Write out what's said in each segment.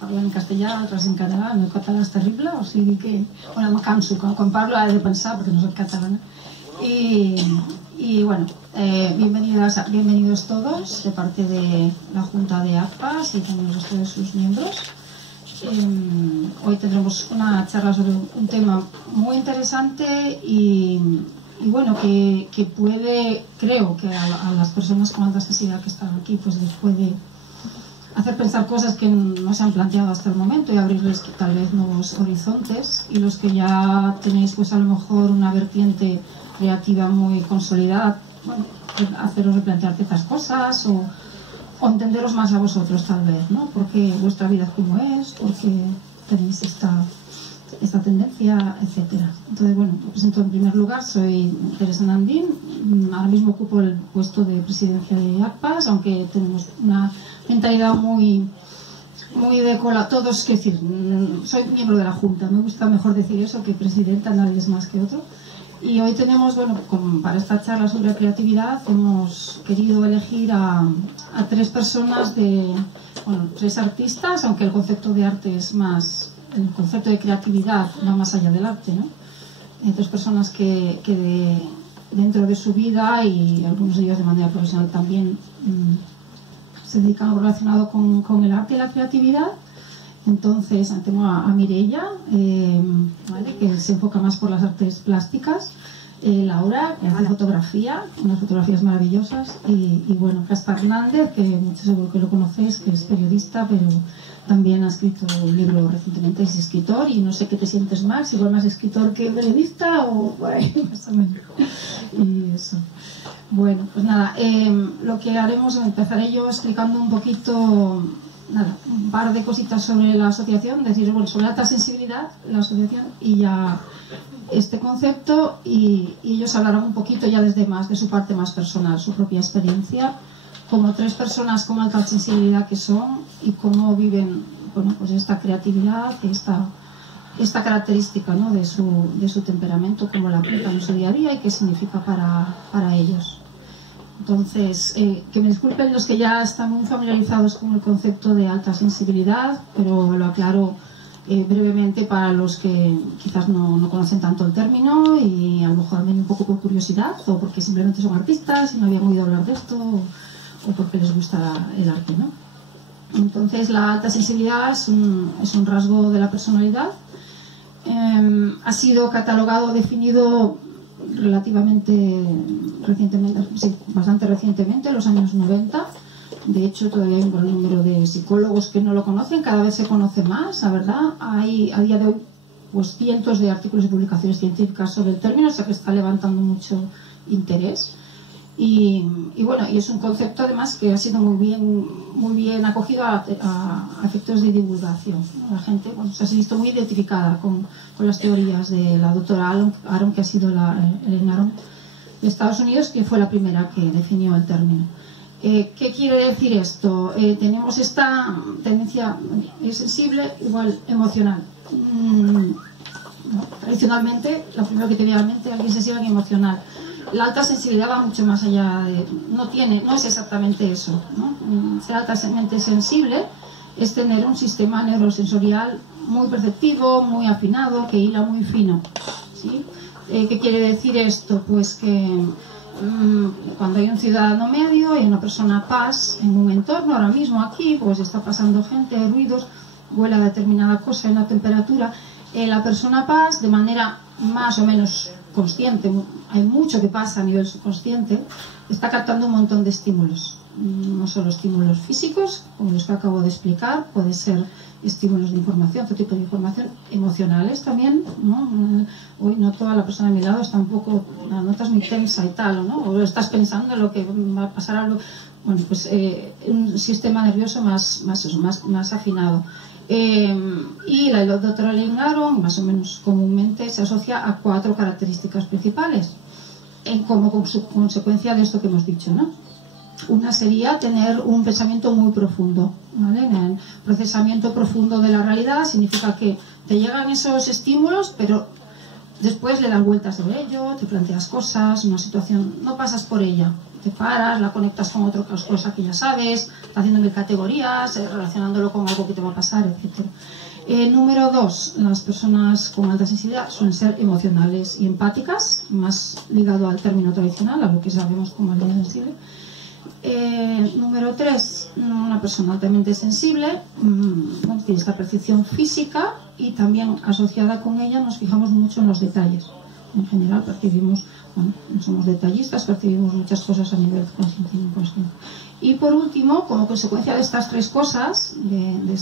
parlen en castellà, altres en català. El meu català és terrible, o sigui que... Bueno, me canso, quan parlo he de pensar perquè no soy catalana. Y bueno, bienvenidos todos de parte de la Junta de ACPAS y también el resto de sus miembros. Hoy tendremos una charla sobre un tema muy interesante y bueno, que puede, creo que a las personas con alta sensibilidad que están aquí, pues les puede hacer pensar cosas que no se han planteado hasta el momento y abrirles tal vez nuevos horizontes, y los que ya tenéis pues a lo mejor una vertiente creativa muy consolidada, bueno, haceros replantear ciertas cosas o entenderos más a vosotros tal vez, ¿no? Porque vuestra vida es como es, porque tenéis esta tendencia, etcétera. Entonces, bueno, me presento en primer lugar, soy Teresa Nandín, ahora mismo ocupo el puesto de presidencia de ACPAS, aunque tenemos una mentalidad muy de cola, todos, es decir, soy miembro de la Junta, me gusta mejor decir eso que presidenta, nadie es más que otro. Y hoy tenemos, bueno, para esta charla sobre creatividad, hemos querido elegir a tres personas tres artistas, aunque el concepto de arte es más, el concepto de creatividad va más allá del arte, ¿no? Tres personas que dentro de su vida, y algunos de ellos de manera profesional también, se dedican a algo relacionado con el arte y la creatividad. Entonces tengo a Mireia, ¿vale?, que se enfoca más por las artes plásticas, Laura, que hace fotografía, unas fotografías maravillosas, y bueno, Caspar Hernández, que muchos seguro que lo conocéis, que es periodista, pero también ha escrito un libro recientemente, es escritor, y no sé qué te sientes más, igual más escritor que periodista, o por ahí, más o menos. Y eso. Bueno, pues nada, lo que haremos, empezaré yo explicando un poquito... Nada, un par de cositas sobre la asociación, decir, bueno, sobre la alta sensibilidad, la asociación, y ya este concepto, y ellos hablarán un poquito ya desde de su parte más personal, su propia experiencia, como tres personas con alta sensibilidad que son, y cómo viven, bueno, pues esta creatividad, esta característica, ¿no?, de su temperamento, cómo la aplican en su día a día y qué significa para ellos. Entonces, que me disculpen los que ya están muy familiarizados con el concepto de alta sensibilidad, pero lo aclaro brevemente para los que quizás no conocen tanto el término y a lo mejor vienen un poco por curiosidad, o porque simplemente son artistas y no habían oído hablar de esto, o porque les gusta el arte, ¿no? Entonces, la alta sensibilidad es un rasgo de la personalidad. Ha sido catalogado, definido relativamente recientemente, sí, bastante recientemente, en los años 90. De hecho, todavía hay un gran número de psicólogos que no lo conocen, cada vez se conoce más, la verdad. Hay a día de hoy pues cientos de artículos y publicaciones científicas sobre el término, o sea que está levantando mucho interés. Y bueno, y es un concepto además que ha sido muy bien acogido a efectos de divulgación, ¿no? La gente, bueno, se ha visto muy identificada con las teorías de la doctora Aron, que ha sido Elaine Aron de Estados Unidos, que fue la primera que definió el término. ¿Qué quiere decir esto? Tenemos esta tendencia sensible igual emocional. Tradicionalmente, lo primero que tenía en mente alguien sensible y emocional. La alta sensibilidad va mucho más allá de... No es exactamente eso, ¿no? Ser altamente sensible es tener un sistema neurosensorial muy perceptivo, muy afinado, que hila muy fino, ¿sí? ¿Qué quiere decir esto? Pues que cuando hay un ciudadano medio, hay una persona paz en un entorno, ahora mismo aquí, pues está pasando gente, hay ruidos, huele a determinada cosa, hay una temperatura, la persona paz, de manera más o menos consciente, hay mucho que pasa a nivel subconsciente, está captando un montón de estímulos, no solo estímulos físicos, como los que acabo de explicar, puede ser estímulos de información, otro tipo de información, emocionales también, ¿no? Hoy noto a la persona a mi lado, está un poco, la notas muy tensa y tal, ¿no? O estás pensando en lo que va a pasar algo, bueno, pues un sistema nervioso más afinado. Y la doctora Elaine Aron, más o menos comúnmente, se asocia a 4 características principales como consecuencia de esto que hemos dicho, ¿no? Una sería tener un pensamiento muy profundo, ¿vale? El procesamiento profundo de la realidad significa que te llegan esos estímulos, pero Después le das vueltas sobre ello, te planteas cosas, una situación, no pasas por ella, te paras, la conectas con otra cosa que ya sabes, haciendo mil categorías, relacionándolo con algo que te va a pasar, etc. Número 2, las personas con alta sensibilidad suelen ser emocionales y empáticas, más ligado al término tradicional, a lo que sabemos como alguien sensible. Número 3, una persona altamente sensible, tiene esta percepción física y también asociada con ella nos fijamos mucho en los detalles. En general percibimos, bueno, no somos detallistas, percibimos muchas cosas a nivel consciente y inconsciente. Y por último, como consecuencia de estas tres cosas, de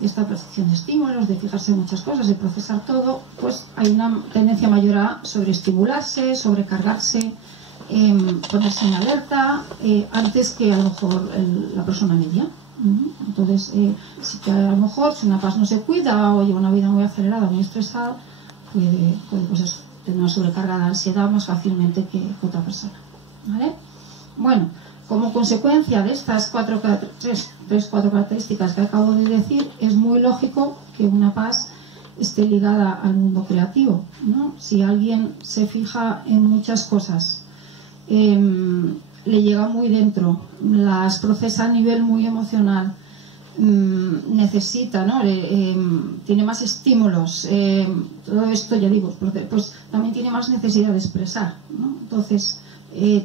esta percepción de estímulos, de fijarse en muchas cosas, de procesar todo, pues hay una tendencia mayor a sobreestimularse, sobrecargarse, ponerse en alerta antes que a lo mejor la persona media. Entonces, si que a lo mejor si una no se cuida o lleva una vida muy acelerada, muy estresada, puede pues eso, tener una sobrecarga de ansiedad más fácilmente que otra persona. ¿Vale? Bueno, como consecuencia de estas cuatro características que acabo de decir, es muy lógico que una paz esté ligada al mundo creativo, ¿no? Si alguien se fija en muchas cosas, le llega muy dentro, las procesa a nivel muy emocional, necesita, ¿no? Tiene más estímulos, todo esto ya digo, pues también tiene más necesidad de expresar, ¿no? Entonces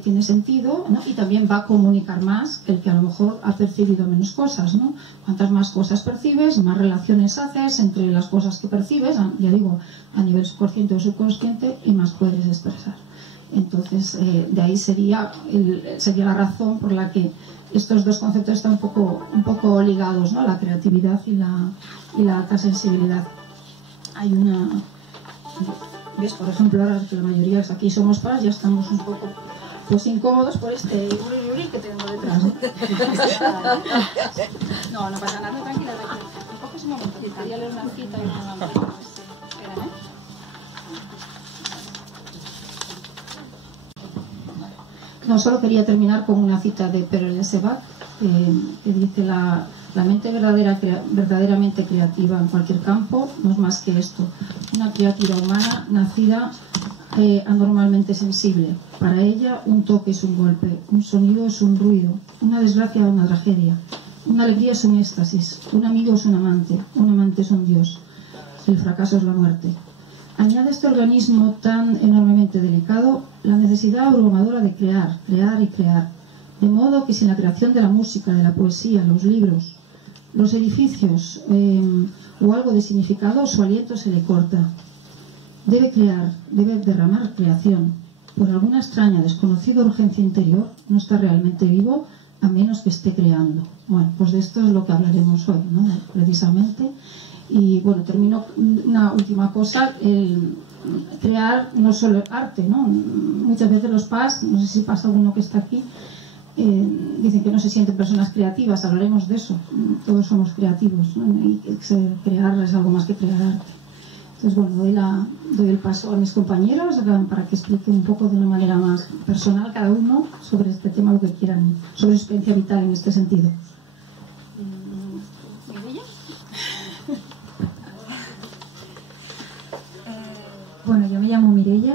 tiene sentido, ¿no? Y también va a comunicar más que el que a lo mejor ha percibido menos cosas, ¿no? Cuantas más cosas percibes, más relaciones haces entre las cosas que percibes, ya digo, a nivel subconsciente o subconsciente, y más puedes expresar. Entonces, de ahí sería la razón por la que estos dos conceptos están un poco ligados, ¿no? La creatividad y la alta sensibilidad. Hay una... ¿Ves? Por ejemplo, ahora que la mayoría de aquí somos paz, ya estamos un poco pues incómodos por este uri que tengo detrás, ¿no? No pasa nada, tranquila. Un poco es un momento, quería leer una cita y una lámpara. Espera, No, solo quería terminar con una cita de Perel Sebag, que dice la mente verdaderamente creativa en cualquier campo no es más que esto, una criatura humana nacida anormalmente sensible. Para ella un toque es un golpe, un sonido es un ruido, una desgracia es una tragedia, una alegría es un éxtasis, un amigo es un amante es un dios, el fracaso es la muerte. Añade este organismo tan enormemente delicado la necesidad abrumadora de crear y crear, de modo que sin la creación de la música, de la poesía, los libros, los edificios o algo de significado, su aliento se le corta. Debe crear, debe derramar creación. Por alguna extraña, desconocida urgencia interior, no está realmente vivo a menos que esté creando. Bueno, pues de esto es lo que hablaremos hoy, ¿no? Precisamente. Y bueno, termino una última cosa, crear no solo arte, ¿no? Muchas veces los PAS, no sé si pasa alguno que está aquí, dicen que no se sienten personas creativas, hablaremos de eso, todos somos creativos, ¿no? Y crear es algo más que crear arte. Entonces bueno, doy el paso a mis compañeros para que expliquen un poco de una manera más personal cada uno sobre este tema, lo que quieran, sobre su experiencia vital en este sentido. Bueno, yo me llamo Mireia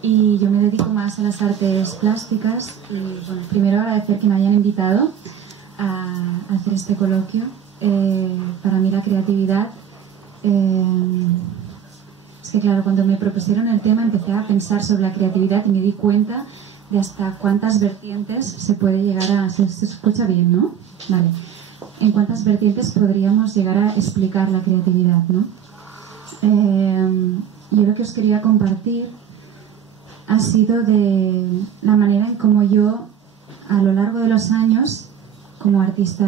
y yo me dedico más a las artes plásticas y bueno, primero agradecer que me hayan invitado a hacer este coloquio. Para mí la creatividad es que claro, cuando me propusieron el tema empecé a pensar sobre la creatividad y me di cuenta de hasta cuántas vertientes se puede llegar a... ¿Se escucha bien, no? Vale. En cuántas vertientes podríamos llegar a explicar la creatividad, ¿no? Yo lo que os quería compartir ha sido de la manera en cómo yo, a lo largo de los años, como artista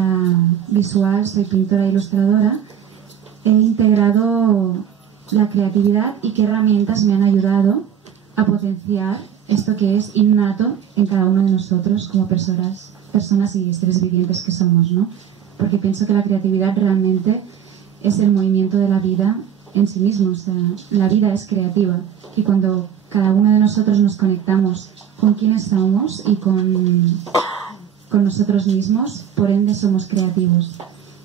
visual, soy pintora e ilustradora, he integrado la creatividad y qué herramientas me han ayudado a potenciar esto que es innato en cada uno de nosotros como personas y seres vivientes que somos, ¿no? Porque pienso que la creatividad realmente es el movimiento de la vida en sí mismo, o sea, la vida es creativa y cuando cada uno de nosotros nos conectamos con quienes somos y con nosotros mismos, por ende somos creativos.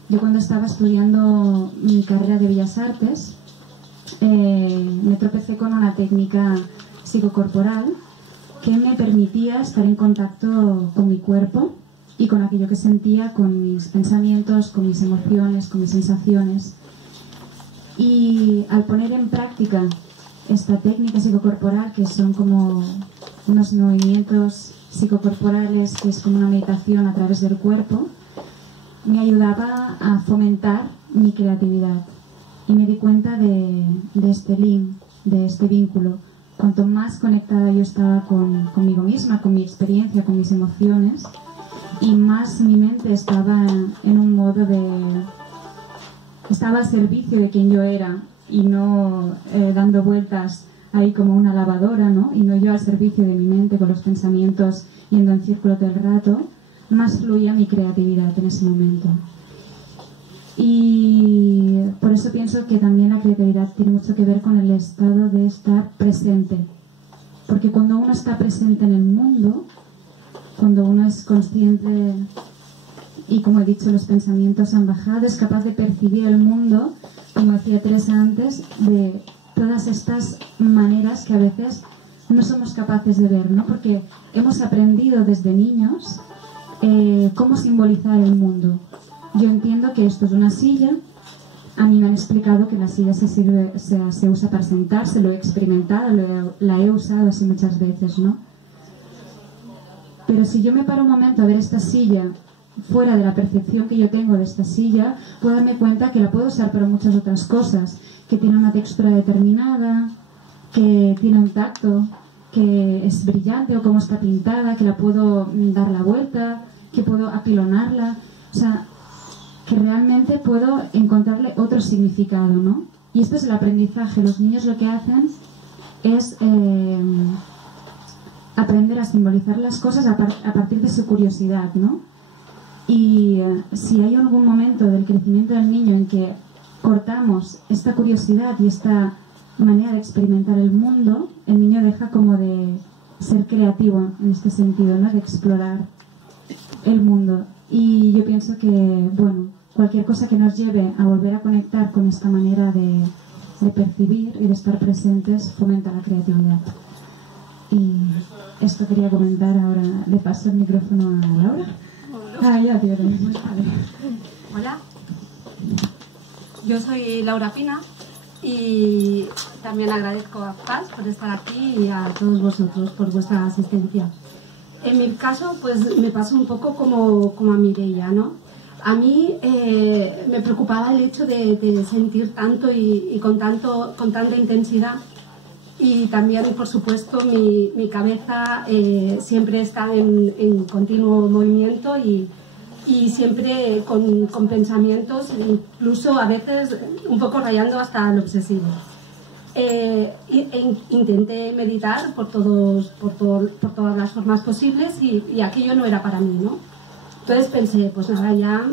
Yo cuando estaba estudiando mi carrera de Bellas Artes, me tropecé con una técnica psicocorporal que me permitía estar en contacto con mi cuerpo y con aquello que sentía, con mis pensamientos, con mis emociones, con mis sensaciones. Y al poner en práctica esta técnica psicocorporal, que son como unos movimientos psicocorporales, que es como una meditación a través del cuerpo, me ayudaba a fomentar mi creatividad. Y me di cuenta de este link, de este vínculo. Cuanto más conectada yo estaba conmigo misma, con mi experiencia, con mis emociones, y más mi mente estaba en un modo de... estaba al servicio de quien yo era y no dando vueltas ahí como una lavadora, ¿no? Y no yo al servicio de mi mente con los pensamientos yendo en círculo todo el rato, más fluía mi creatividad en ese momento. Y por eso pienso que también la creatividad tiene mucho que ver con el estado de estar presente. Porque cuando uno está presente en el mundo, cuando uno es consciente y, como he dicho, los pensamientos han bajado, es capaz de percibir el mundo, como decía Teresa antes, de todas estas maneras que a veces no somos capaces de ver, ¿no? Porque hemos aprendido desde niños cómo simbolizar el mundo. Yo entiendo que esto es una silla. A mí me han explicado que la silla se usa para sentarse, lo he experimentado, la he usado así muchas veces, ¿no? Pero si yo me paro un momento a ver esta silla fuera de la percepción que yo tengo de esta silla, puedo darme cuenta que la puedo usar para muchas otras cosas, que tiene una textura determinada, que tiene un tacto, que es brillante o cómo está pintada, que la puedo dar la vuelta, que puedo apilonarla, o sea, que realmente puedo encontrarle otro significado, ¿no? Y esto es el aprendizaje. Los niños lo que hacen es aprender a simbolizar las cosas a partir de su curiosidad, ¿no? Y si hay algún momento del crecimiento del niño en que cortamos esta curiosidad y esta manera de experimentar el mundo, el niño deja como de ser creativo en este sentido, ¿no? De explorar el mundo. Y yo pienso que, bueno, cualquier cosa que nos lleve a volver a conectar con esta manera de percibir y de estar presentes fomenta la creatividad. Y esto quería comentar ahora. Le paso el micrófono a Laura. Ah, ya, tío. Hola. Yo soy Laura Pina y también agradezco a Paz por estar aquí y a todos vosotros por vuestra asistencia. En mi caso, pues me pasó un poco como a Mireia, ¿no? A mí me preocupaba el hecho de sentir tanto y con tanta intensidad, y también, por supuesto, mi cabeza siempre está en continuo movimiento y siempre con pensamientos, incluso a veces un poco rayando hasta lo obsesivo. Intenté meditar por todas las formas posibles y aquello no era para mí, ¿no? Entonces pensé, pues nada, ya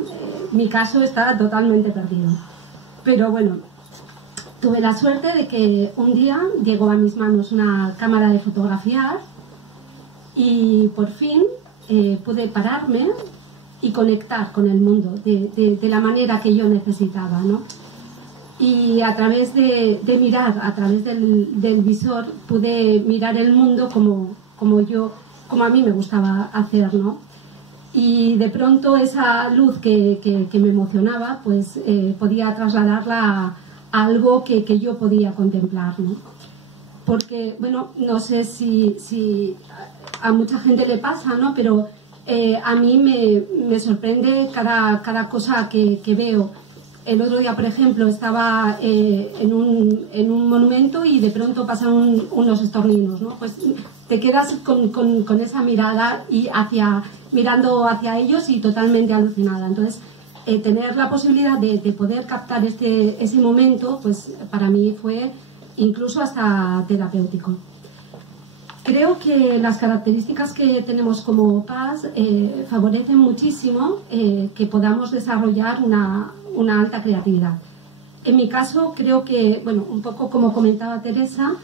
mi caso está totalmente perdido. Pero bueno, tuve la suerte de que un día llegó a mis manos una cámara de fotografiar y por fin pude pararme y conectar con el mundo de la manera que yo necesitaba, ¿no? Y a través de mirar, a través del visor, pude mirar el mundo como a mí me gustaba hacer, ¿no? Y de pronto esa luz que me emocionaba, pues podía trasladarla a algo que yo podía contemplar, ¿no? Porque, bueno, no sé si a mucha gente le pasa, ¿no? Pero a mí me sorprende cada cosa que veo. El otro día, por ejemplo, estaba en un monumento y de pronto pasaron unos estorninos, ¿no? Pues te quedas con esa mirada y mirando hacia ellos y totalmente alucinada. Entonces, tener la posibilidad de poder captar ese momento, pues para mí fue incluso hasta terapéutico. Creo que las características que tenemos como Paz favorecen muchísimo que podamos desarrollar una alta creatividad. En mi caso, creo que, bueno, un poco como comentaba Teresa,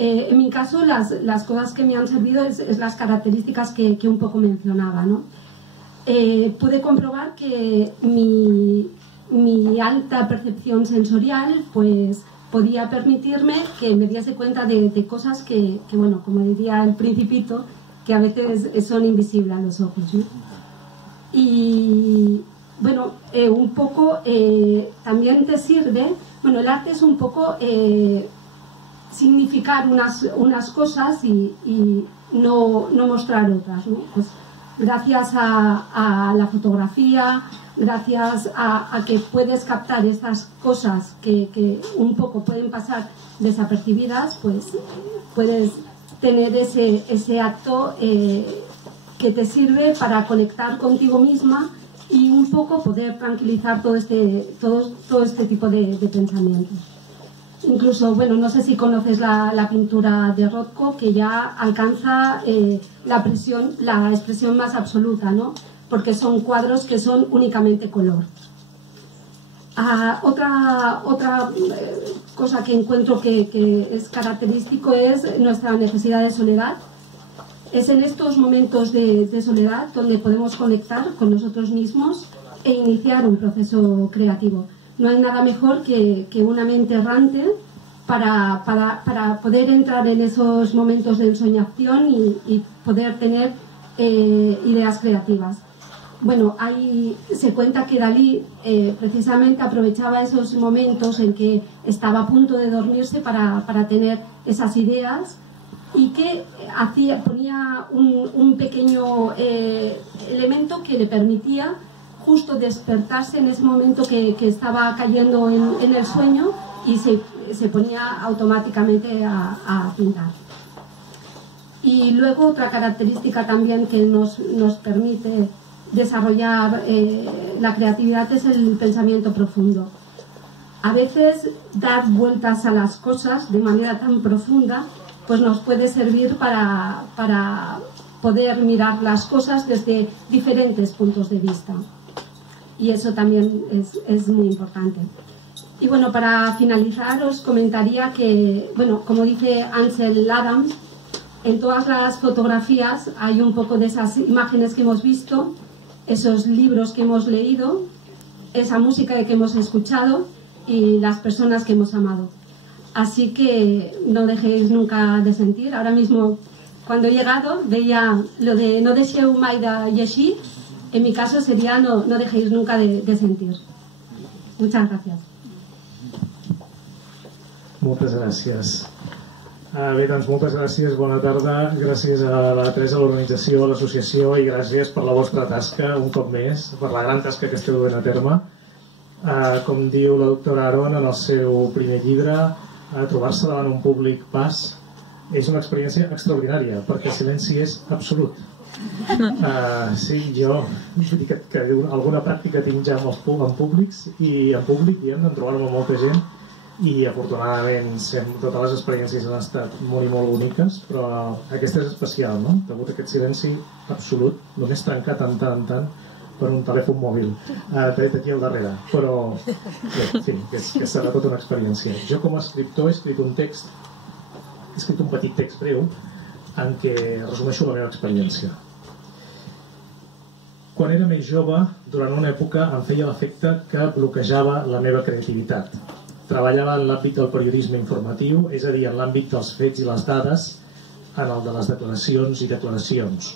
en mi caso las cosas que me han servido es las características que un poco mencionaba, ¿no? Pude comprobar que mi alta percepción sensorial pues podía permitirme que me diese cuenta de cosas que, bueno, como diría el Principito, que a veces son invisibles a los ojos, ¿no? Y bueno, un poco también te sirve, bueno, el arte es un poco significar unas cosas y no mostrar otras, ¿no? Pues gracias a la fotografía, gracias a que puedes captar estas cosas que un poco pueden pasar desapercibidas, pues puedes tener ese acto que te sirve para conectar contigo misma y un poco poder tranquilizar todo este tipo de pensamientos. Incluso, bueno, no sé si conoces la pintura de Rothko, que ya alcanza la expresión más absoluta, ¿no? Porque son cuadros que son únicamente color. Otra cosa que encuentro que es característico es nuestra necesidad de soledad. Es en estos momentos de soledad donde podemos conectar con nosotros mismos e iniciar un proceso creativo. No hay nada mejor que una mente errante para poder entrar en esos momentos de ensoñación y poder tener ideas creativas. Bueno, se cuenta que Dalí precisamente aprovechaba esos momentos en que estaba a punto de dormirse para tener esas ideas y que ponía un pequeño elemento que le permitía justo despertarse en ese momento que estaba cayendo en el sueño y se ponía automáticamente a pintar. Y luego otra característica también que nos permite desarrollar la creatividad es el pensamiento profundo. A veces dar vueltas a las cosas de manera tan profunda pues nos puede servir para poder mirar las cosas desde diferentes puntos de vista. Y eso también es muy importante. Y bueno, para finalizar os comentaría que, bueno, como dice Ansel Adams, en todas las fotografías hay un poco de esas imágenes que hemos visto, esos libros que hemos leído, esa música que hemos escuchado y las personas que hemos amado. Así que no dejéis nunca de sentir. Ahora mismo, cuando he llegado, veía lo de no deixeu mai de llegir. En mi caso sería no dejéis nunca de sentir. Muchas gracias. Moltes gràcies. Bé, doncs moltes gràcies, bona tarda. Gràcies a la Teresa, a l'organització, a l'associació i gràcies per la vostra tasca, un cop més, per la gran tasca que esteu duent a terme. Com diu la doctora Aron en el seu primer llibre, trobar-se davant un públic pas és una experiència extraordinària, perquè el silenci és absolut. Sí, jo vull dir que alguna pràctica tinc ja en públics i en públic, diguem, en trobar-me amb molta gent i afortunadament totes les experiències han estat molt i molt boniques, però aquesta és especial, no? Degut a aquest silenci absolut, només trencat tant per un telèfon mòbil tret aquí al darrere, però bé, sí, que serà tota una experiència. Jo com a escriptor he escrit un text, he escrit un petit text breu en què resumeixo la meva experiència. Quan era més jove, durant una època em feia l'efecte que bloquejava la meva creativitat. Treballava en l'àmbit del periodisme informatiu, és a dir, en l'àmbit dels fets i les dades, en el de les declaracions i declaracions.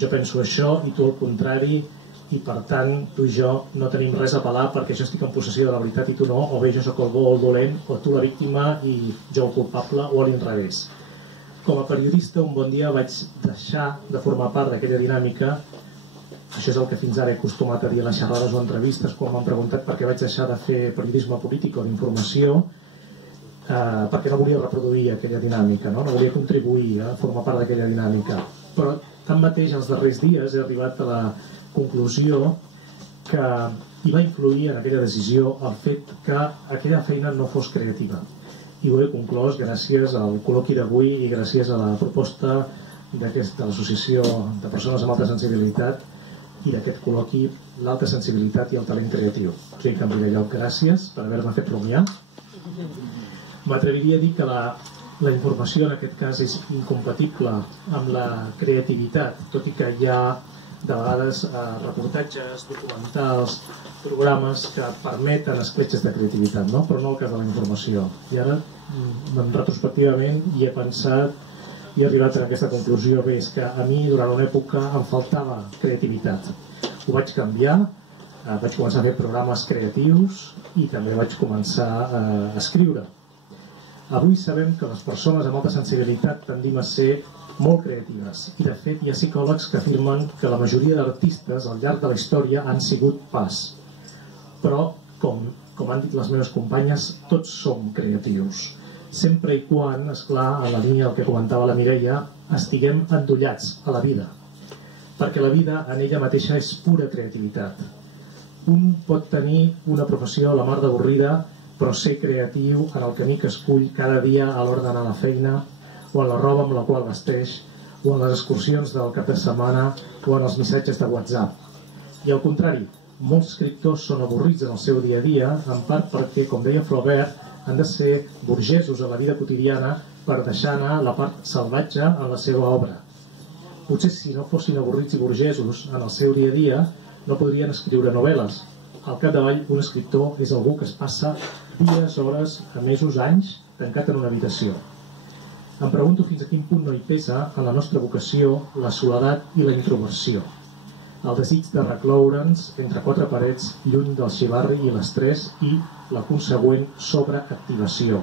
Jo penso això i tu el contrari, i per tant tu i jo no tenim res a apel·lar perquè jo estic en possessió de la veritat i tu no, o bé jo sóc el bo o el dolent, o tu la víctima i jo el culpable, o a l'inrevés. Com a periodista un bon dia vaig deixar de formar part d'aquella dinàmica. Això és el que fins ara he acostumat a dir a les xerrades o entrevistes quan m'han preguntat per què vaig deixar de fer periodisme polític o d'informació, perquè no volia reproduir aquella dinàmica, no volia contribuir a formar part d'aquella dinàmica. Però tanmateix els darrers dies he arribat a la conclusió que hi va influir en aquella decisió el fet que aquella feina no fos creativa. I ho he conclòs gràcies al col·loqui d'avui i gràcies a la proposta de l'Associació de Persones amb Alta Sensibilitat i d'aquest col·loqui l'alta sensibilitat i el talent creatiu. O sigui que en primer lloc gràcies per haver-me fet rumiar. M'atreviria a dir que la informació en aquest cas és incompatible amb la creativitat, tot i que hi ha de vegades reportatges, documentals, programes que permeten escletxes de creativitat, no? Però no el cas de la informació. I ara, retrospectivament, hi he pensat i he arribat a aquesta conclusió, bé, és que a mi durant una època em faltava creativitat. Ho vaig canviar, vaig començar a fer programes creatius i també vaig començar a escriure. Avui sabem que les persones amb alta sensibilitat tendim a ser molt creatives i de fet hi ha psicòlegs que afirmen que la majoria d'artistes al llarg de la història han sigut pas. Però, com han dit les meves companyes, tots som creatius. Sempre i quan, esclar, en la línia del que comentava la Mireia, estiguem endollats a la vida. Perquè la vida en ella mateixa és pura creativitat. Un pot tenir una professió a la mar d'avorrida, però ser creatiu en el camí que escull cada dia a l'hora d'anar a la feina, o en la roba amb la qual vesteix, o en les excursions del cap de setmana, o en els missatges de WhatsApp. I al contrari, molts escriptors són avorrits en el seu dia a dia, en part perquè, com deia Flaubert, han de ser burgesos a la vida quotidiana per deixar anar la part salvatge en la seva obra. Potser si no fossin avorrits i burgesos en el seu dia a dia, no podrien escriure novel·les. Al capdavall, un escriptor és algú que es passa dies, hores, mesos, anys, tancat en una habitació. Em pregunto fins a quin punt no hi pesa en la nostra vocació la soledat i la introversió. El desig de recloure'ns entre quatre parets lluny del xivarri i l'estrès i la consegüent sobreactivació.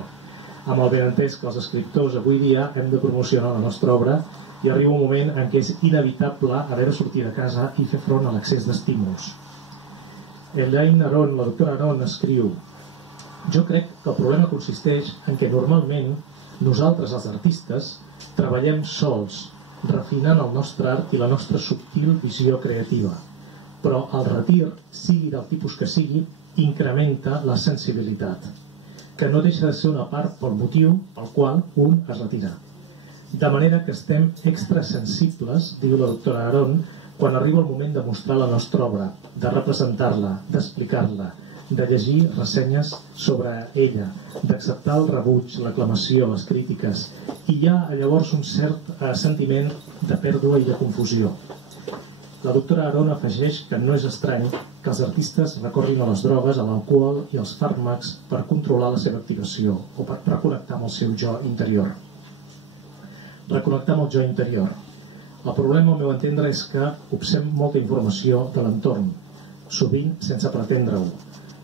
Amb el benentès que els escriptors avui dia hem de promocionar la nostra obra i arriba un moment en què és inevitable haver de sortir de casa i fer front a l'excés d'estímuls. Elaine Aron, la doctora Aron, escriu: jo crec que el problema consisteix en què normalment nosaltres, els artistes, treballem sols, refinant el nostre art i la nostra subtil visió creativa. Però el retir, sigui del tipus que sigui, incrementa la sensibilitat, que no deixa de ser una part pel motiu pel qual un es retira. De manera que estem extrasensibles, diu la doctora Aron, quan arriba el moment de mostrar la nostra obra, de representar-la, d'explicar-la, de llegir ressenyes sobre ella, d'acceptar el rebuig, l'aclamació, les crítiques, i hi ha llavors un cert sentiment de pèrdua i de confusió. La doctora Aron afegeix que no és estrany que els artistes recorrin a les drogues, a l'alcohol i als fàrmacs per controlar la seva activació o per reconnectar amb el seu jo interior. Reconnectar amb el jo interior. El problema, al meu entendre, és que copsem molta informació de l'entorn, sovint sense pretendre-ho.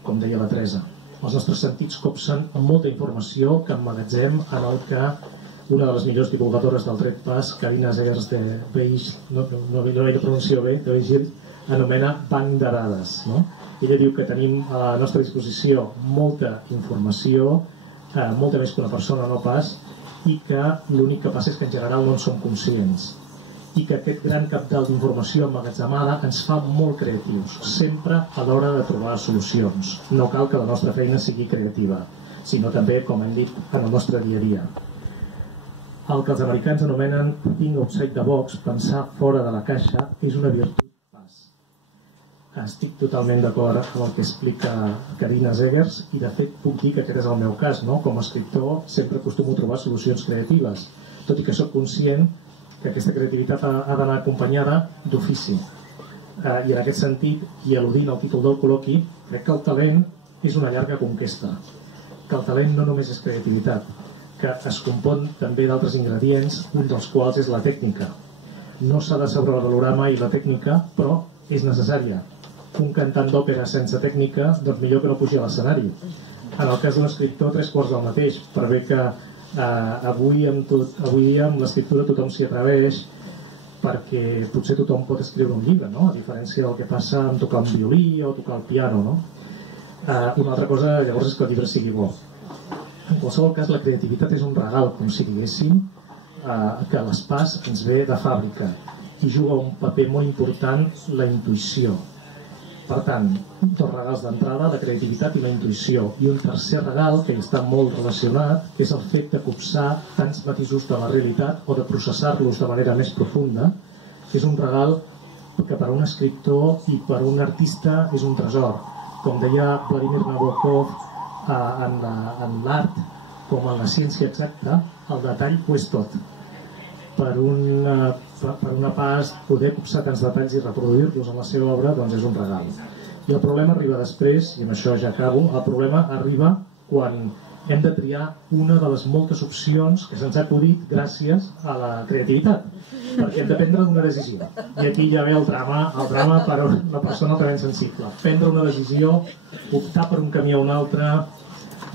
Com deia la Teresa, els nostres sentits copsen molta informació que emmagatzem en el que una de les millors divulgadores del dret pas, Carina Zegers de Beige, no la pronuncio bé, de Beige, anomena banc de dades. Ella diu que tenim a la nostra disposició molta informació, molta més que una persona no pas, i que l'únic que passa és que en general no en som conscients. I que aquest gran cabdal d'informació emmagatzemada ens fa molt creatius, sempre a l'hora de trobar solucions. No cal que la nostra feina sigui creativa, sinó també, com hem dit, en el nostre dia a dia. El que els americans anomenen think outside the box, pensar fora de la caixa, és una virtut pas. Estic totalment d'acord amb el que explica Carina Zegers i de fet puc dir que aquest és el meu cas. Com a escriptor sempre acostumo a trobar solucions creatives, tot i que soc conscient que aquesta creativitat ha d'anar acompanyada d'ofici. I en aquest sentit, i al·ludint al títol del col·loqui, crec que el talent és una llarga conquesta, que el talent no només és creativitat, que es compon també d'altres ingredients, un dels quals és la tècnica. No s'ha de sobrevalorar mai la tècnica, però és necessària. Un cantant d'òpera sense tècnica, doncs millor que no pugi a l'escenari. En el cas d'un escriptor, 3/4 del mateix, per bé que avui amb l'escriptura tothom s'hi atreveix perquè potser tothom pot escriure un llibre, a diferència del que passa amb tocar un violí o tocar el piano. Una altra cosa llavors és que el llibre sigui bo. En qualsevol cas, la creativitat és un regal, com si diguéssim, que a l'espàs ens ve de fàbrica i juga un paper molt important la intuïció. Per tant, dos regals d'entrada, la creativitat i la intuïció. I un tercer regal, que hi està molt relacionat, que és el fet de copsar tants matisos de la realitat o de processar-los de manera més profunda. És un regal que per a un escriptor i per a un artista és un tresor. Com deia Vladimir Nabokov, en l'art com en la ciència exacta, el detall ho és tot. Per per una part poder copsar tants detalls i reproduir-los en la seva obra doncs és un regal. I el problema arriba després, i amb això ja acabo, el problema arriba quan hem de triar una de les moltes opcions que se'ns ha acudit gràcies a la creativitat, perquè hem de prendre una decisió. I aquí ja ve el drama per a una persona altament sensible. Prendre una decisió, optar per un camí o un altre,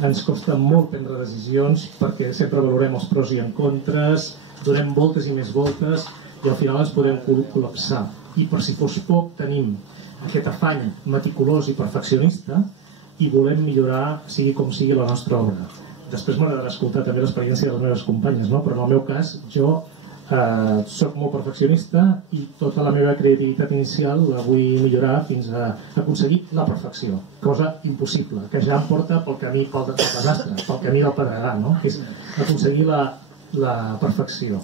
ens costa molt prendre decisions perquè sempre valorem els pros i en contres, donem voltes i més voltes i al final ens podem col·lapsar. I per si fos poc tenim aquest afany meticulós i perfeccionista i volem millorar, sigui com sigui, la nostra obra. Després m'agradarà escoltar també l'experiència de les meves companyes, no? Però en el meu cas jo soc molt perfeccionista i tota la meva creativitat inicial la vull millorar fins a aconseguir la perfecció, cosa impossible, que ja em porta pel camí del desastre, pel camí del pedregar, no? Que és aconseguir la perfecció.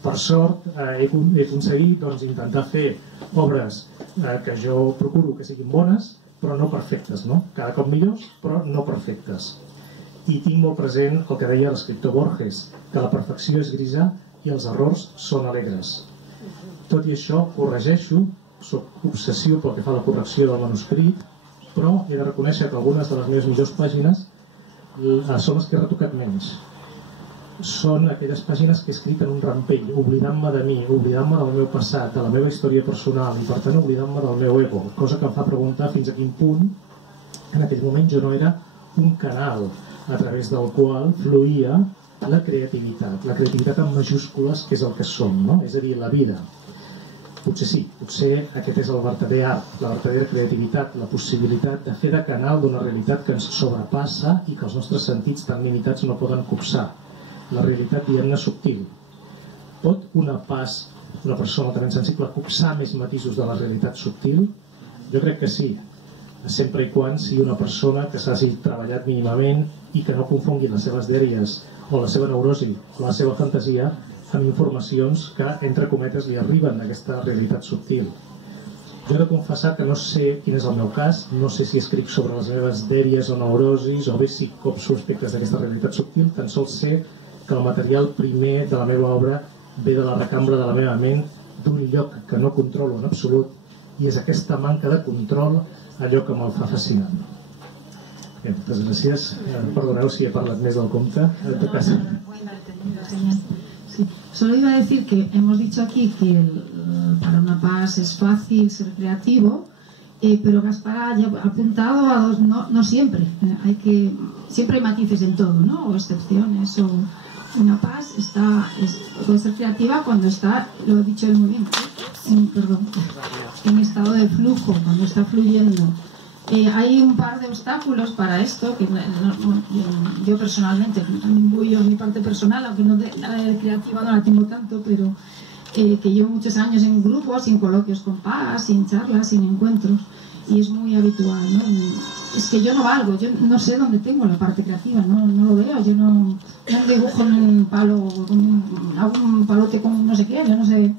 Per sort he aconseguit doncs, intentar fer obres que jo procuro que siguin bones però no perfectes, no? Cada cop millors però no perfectes. I tinc molt present el que deia l'escriptor Borges, que la perfecció és grisa i els errors són alegres. Tot i això corregeixo, soc obsessiu pel que fa a la correcció del manuscrit, però he de reconèixer que algunes de les meves millors pàgines són les que he retocat menys. Són aquelles pàgines que he escrit en un rampell, oblidant-me de mi, oblidant-me del meu passat, de la meva història personal i per tant oblidant-me del meu ego, cosa que em fa preguntar fins a quin punt en aquell moment jo no era un canal a través del qual fluïa la creativitat en majúscules, que és el que som, no? És a dir, la vida. Potser sí, potser aquest és el vertader art, la vertadera creativitat, la possibilitat de fer de canal d'una realitat que ens sobrepassa i que els nostres sentits tan limitats no poden copsar. La realitat, diguem-ne, subtil. Pot una persona altament sensible copsar més matisos de la realitat subtil? Jo crec que sí, sempre i quan sigui una persona que s'hagi treballat mínimament i que no confongui les seves dèries o la seva neurosi o la seva fantasia amb informacions que, entre cometes, li arriben d'aquesta realitat subtil. Jo he de confessar que no sé quin és el meu cas, no sé si escric sobre les meves dèries o neurosis o bé si copso aspectes d'aquesta realitat subtil, tan sols sé que el material primer de la meva obra ve de la recambra de la meva ment, d'un lloc que no controlo en absolut, i és aquesta manca de control allò que me'l fa fascinant. Bé, moltes gràcies. Perdoneu si he parlat més del compte. En tot cas. Sí. Solo iba a decir que hemos dicho aquí que para una paz es fácil ser creativo, pero Gaspar ha apuntado a dos, no siempre, siempre hay matices en todo, ¿no? O excepciones, o una paz puede ser creativa cuando está, lo he dicho él muy bien, en estado de flujo, cuando está fluyendo. Hay un par de obstáculos para esto que yo personalmente también voy a mi parte personal, aunque la creativa no la tengo tanto, pero que llevo muchos años en grupos, en coloquios con paz, en charlas, en encuentros, y es muy habitual, ¿no? Es que yo no valgo, yo no sé dónde tengo la parte creativa, no lo veo, yo no dibujo en un palo, hago un palote con no sé qué, yo no sé,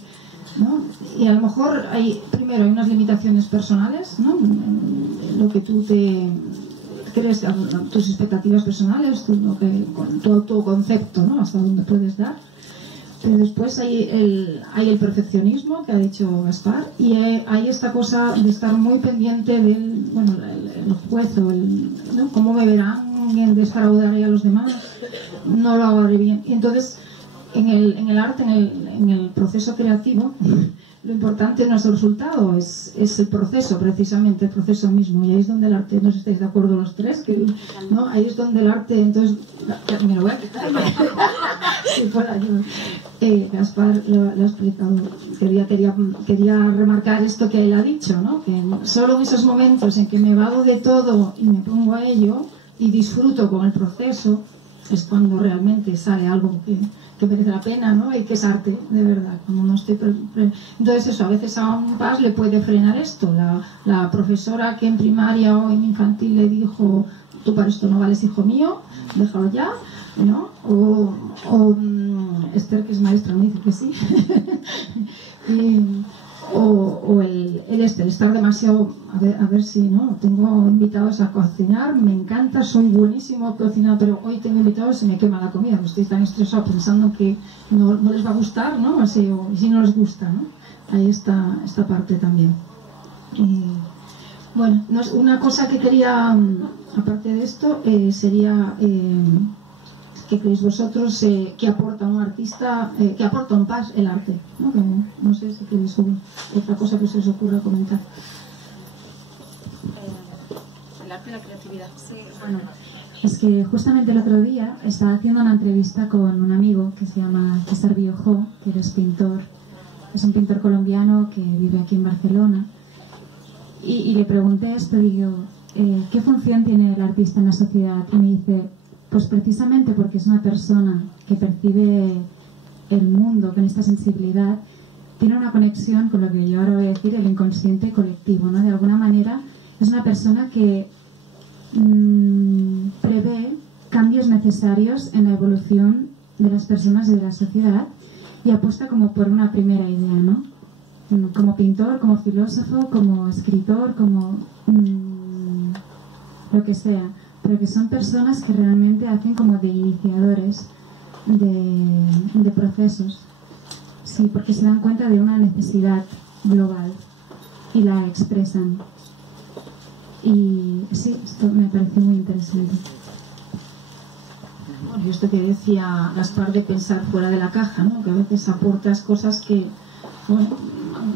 ¿no? Y a lo mejor primero hay unas limitaciones personales, ¿no? Lo que tú te crees, tus expectativas personales, tu autoconcepto, ¿no? Hasta dónde puedes dar. Pero después hay el perfeccionismo que ha dicho Gaspar, y hay esta cosa de estar muy pendiente del, bueno, el juez o ¿no? Cómo me verán, desfraudaré a los demás, no lo haré bien. Y entonces en el arte, en el proceso creativo, lo importante no es el resultado, es el proceso, precisamente el proceso mismo. Y ahí es donde el arte, no sé si estáis de acuerdo los tres, ¿no? Ahí es donde el arte, entonces, me lo voy a quitar. Si fuera yo. Gaspar lo ha explicado. Quería remarcar esto que él ha dicho, ¿no? Que solo en esos momentos en que me vado de todo y me pongo a ello y disfruto con el proceso, es cuando realmente sale algo que merece la pena, ¿no? Y que es arte, de verdad. Como no estoy Entonces eso, a veces a un PAS le puede frenar esto. La profesora que en primaria o en infantil le dijo, tú para esto no vales, hijo mío, déjalo ya, ¿no? O Esther, que es maestra, me dice que sí. o el estar demasiado, a ver si, ¿no? Tengo invitados a cocinar, me encanta, soy buenísimo cocinando, pero hoy tengo invitados y se me quema la comida, estoy tan estresado pensando que no les va a gustar, ¿no? Así, o si no les gusta, ¿no? Ahí está esta parte también. Bueno, una cosa que quería, aparte de esto, sería... ¿qué creéis vosotros que aporta un artista, que aporta un PAS el arte? ¿No? Que, no sé si queréis otra cosa que se os ocurra comentar. El arte y la creatividad. Sí, bueno, es que justamente el otro día estaba haciendo una entrevista con un amigo que se llama César Biojó, que es pintor, es un pintor colombiano que vive aquí en Barcelona, y le pregunté esto, digo, ¿qué función tiene el artista en la sociedad? Y me dice, pues precisamente porque es una persona que percibe el mundo con esta sensibilidad, tiene una conexión con lo que yo ahora voy a decir, el inconsciente colectivo, ¿no? De alguna manera es una persona que prevé cambios necesarios en la evolución de las personas y de la sociedad y apuesta como por una primera idea, ¿no? Como pintor, como filósofo, como escritor, como lo que sea, pero que son personas que realmente hacen como de iniciadores de procesos, sí, porque se dan cuenta de una necesidad global y la expresan. Y sí, esto me parece muy interesante. Bueno, y esto que decía Gaspar de pensar fuera de la caja, ¿no? Que a veces aportas cosas que, bueno,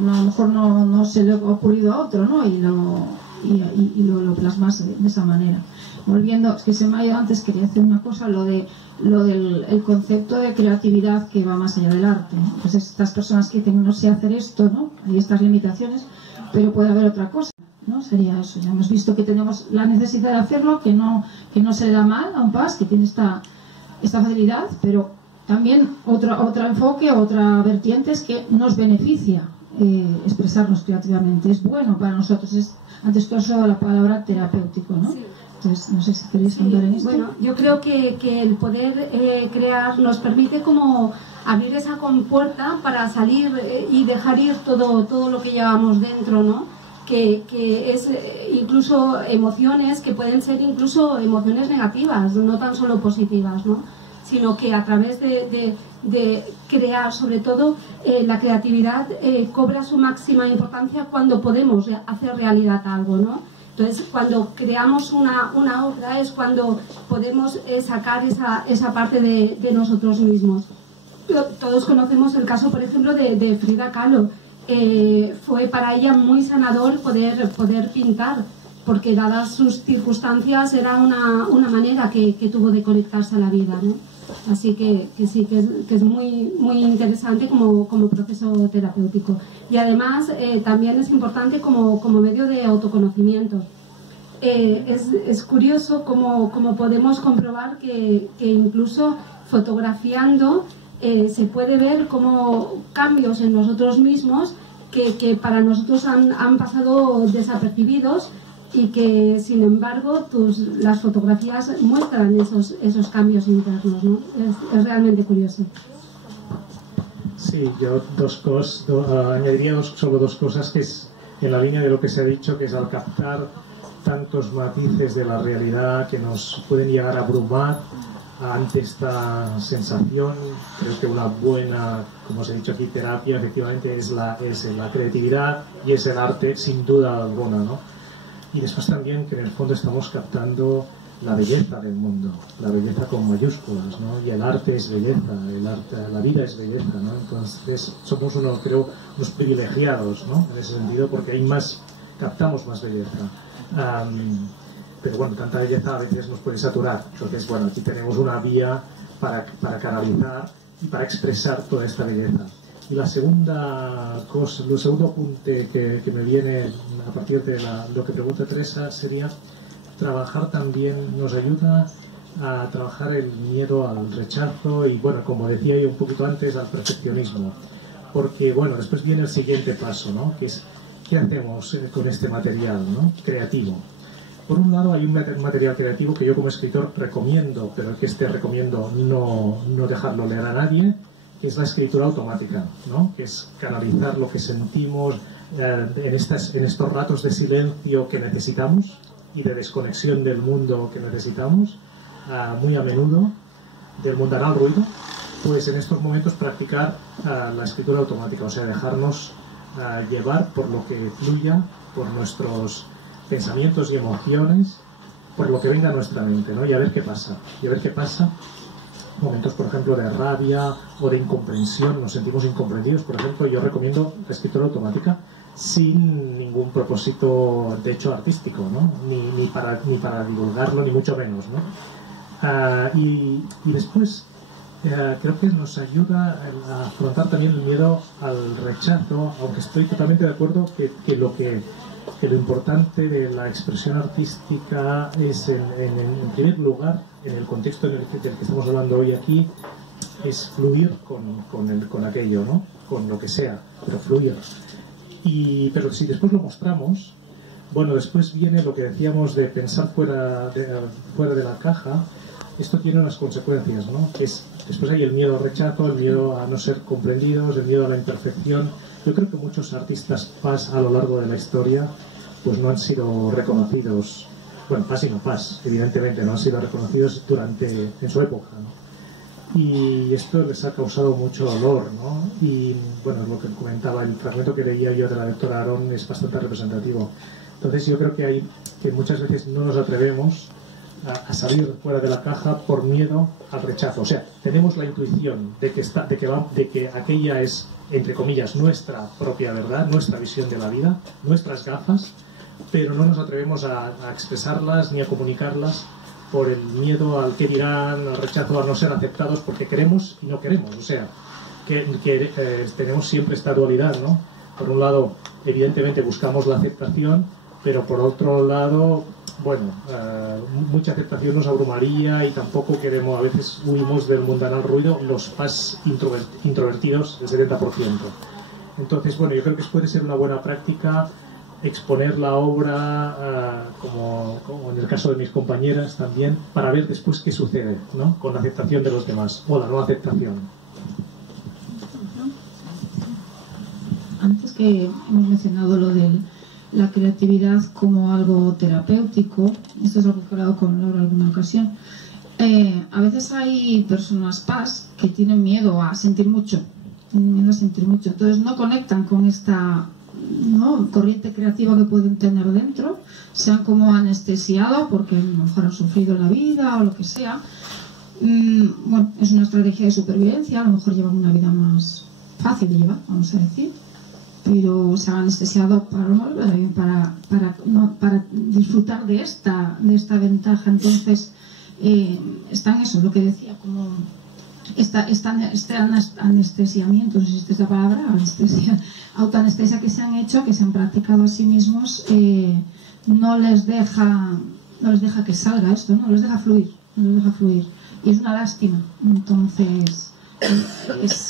a lo mejor no se le ha ocurrido a otro, ¿no? Y lo plasmas de esa manera. Volviendo, es que se me ha ido antes, quería hacer una cosa, lo del el concepto de creatividad que va más allá del arte, ¿no? Pues estas personas que dicen no sé hacer esto, ¿no? Hay estas limitaciones, pero puede haber otra cosa, ¿no? Sería eso. Ya hemos visto que tenemos la necesidad de hacerlo, que no se le da mal a un PAS, que tiene esta facilidad, pero también otro enfoque, otra vertiente es que nos beneficia expresarnos creativamente, es bueno para nosotros, antes que usado la palabra terapéutico, ¿no? Sí. Entonces, no sé si queréis contar en esto. Bueno, yo creo que el poder crear nos permite como abrir esa compuerta para salir y dejar ir todo lo que llevamos dentro, ¿no? Que es incluso emociones que pueden ser incluso emociones negativas, no tan solo positivas, ¿no? Sino que a través de crear, sobre todo la creatividad cobra su máxima importancia cuando podemos hacer realidad algo, ¿no? Entonces, cuando creamos una obra es cuando podemos sacar esa parte de nosotros mismos. Todos conocemos el caso, por ejemplo, de Frida Kahlo. Fue para ella muy sanador poder pintar, porque dadas sus circunstancias era una manera que tuvo de conectarse a la vida, ¿no? Así que sí, que es muy, muy interesante como proceso terapéutico. Y además también es importante como medio de autoconocimiento. Es curioso cómo podemos comprobar que incluso fotografiando se puede ver como cambios en nosotros mismos que para nosotros han pasado desapercibidos y que sin embargo las fotografías muestran esos cambios internos, ¿no? Es realmente curioso. Sí, yo añadiría solo dos cosas, que es en la línea de lo que se ha dicho, que es al captar tantos matices de la realidad que nos pueden llegar a abrumar ante esta sensación. Creo que una buena, como os he dicho aquí, terapia efectivamente es la creatividad y es el arte, sin duda alguna, ¿no? Y después también que en el fondo estamos captando la belleza del mundo, la belleza con mayúsculas, ¿no? Y el arte es belleza, la vida es belleza, ¿no? Entonces somos unos privilegiados, ¿no? En ese sentido, porque captamos más belleza. Pero bueno, tanta belleza a veces nos puede saturar. Entonces, bueno, aquí tenemos una vía para canalizar y para expresar toda esta belleza. Y la segunda cosa, el segundo apunte que me viene a partir de lo que pregunta Teresa sería trabajar también, nos ayuda a trabajar el miedo al rechazo y, bueno, como decía yo un poquito antes, al perfeccionismo. Porque, bueno, después viene el siguiente paso, ¿no? Que es, ¿qué hacemos con este material, ¿no? Creativo? Por un lado hay un material creativo que yo como escritor recomiendo, pero que recomiendo no dejarlo leer a nadie, que es la escritura automática, ¿no? Que es canalizar lo que sentimos en estos ratos de silencio que necesitamos y de desconexión del mundo que necesitamos, muy a menudo, del mundanal ruido, pues en estos momentos practicar la escritura automática, o sea, dejarnos llevar por lo que fluya, por nuestros pensamientos y emociones, por lo que venga a nuestra mente, ¿no? Y a ver qué pasa. Momentos, por ejemplo, de rabia o de incomprensión, nos sentimos incomprendidos, por ejemplo, yo recomiendo la escritura automática sin ningún propósito, de hecho, artístico, ¿no? Ni para divulgarlo, ni mucho menos, ¿no? Y después, creo que nos ayuda a afrontar también el miedo al rechazo, aunque estoy totalmente de acuerdo que lo importante de la expresión artística es, en primer lugar, en el contexto del que estamos hablando hoy aquí, es fluir con aquello, ¿no? Con lo que sea, pero fluir. Pero si después lo mostramos, bueno, después viene lo que decíamos de pensar fuera de la caja. Esto tiene unas consecuencias, ¿no? Después hay el miedo al rechazo, el miedo a no ser comprendidos, el miedo a la imperfección. Yo creo que muchos artistas Paz a lo largo de la historia pues no han sido reconocidos, bueno, Paz y no Paz, evidentemente, no han sido reconocidos en su época, ¿no? Y esto les ha causado mucho dolor, ¿no? Y bueno, lo que comentaba, el fragmento que leía yo de la doctora Aarón es bastante representativo. Entonces yo creo que muchas veces no nos atrevemos a salir fuera de la caja por miedo al rechazo. O sea, tenemos la intuición de que aquella es, entre comillas, nuestra propia verdad, nuestra visión de la vida, nuestras gafas, pero no nos atrevemos a expresarlas ni a comunicarlas por el miedo al que dirán, al rechazo, a no ser aceptados, porque queremos y no queremos. O sea, que tenemos siempre esta dualidad, ¿no? Por un lado, evidentemente buscamos la aceptación, pero por otro lado, bueno, mucha aceptación nos abrumaría y tampoco queremos, a veces huimos del mundanal ruido, los más introvertidos, el 70%. Entonces, bueno, yo creo que puede ser una buena práctica exponer la obra, como en el caso de mis compañeras también, para ver después qué sucede, ¿no? Con la aceptación de los demás, o la no aceptación. Antes que hemos mencionado lo de la creatividad como algo terapéutico, esto es algo que he hablado con Laura en alguna ocasión, a veces hay personas Paz que tienen miedo a sentir mucho, entonces no conectan con esta, ¿no?, corriente creativa que pueden tener dentro, se han como anestesiado porque a lo mejor han sufrido en la vida o lo que sea. Bueno, es una estrategia de supervivencia, a lo mejor llevan una vida más fácil de llevar, vamos a decir, pero se han anestesiado para disfrutar de esta ventaja. Entonces está en eso, lo que decía, como este anestesiamiento, no sé si existe esta palabra, autoanestesia que se han hecho, que se han practicado a sí mismos, no les deja que salga esto, no les deja fluir, y es una lástima. Entonces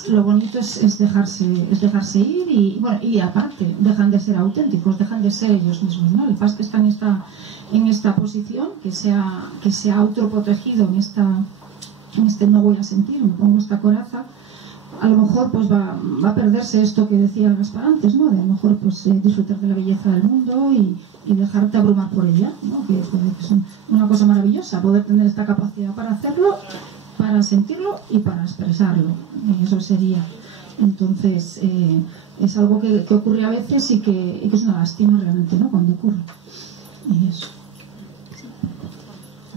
lo bonito es dejarse ir, y bueno, y aparte dejan de ser auténticos, dejan de ser ellos mismos, ¿no? El Paz que está en esta posición, que se ha autoprotegido en este no voy a sentir, me pongo esta coraza, a lo mejor pues va a perderse esto que decía Gaspar antes, ¿no? De a lo mejor pues disfrutar de la belleza del mundo y dejarte abrumar por ella, ¿no? Que es una cosa maravillosa poder tener esta capacidad para hacerlo, para sentirlo y para expresarlo. Eso sería. Entonces es algo que ocurre a veces y que es una lástima realmente, ¿no?, cuando ocurre. Y eso.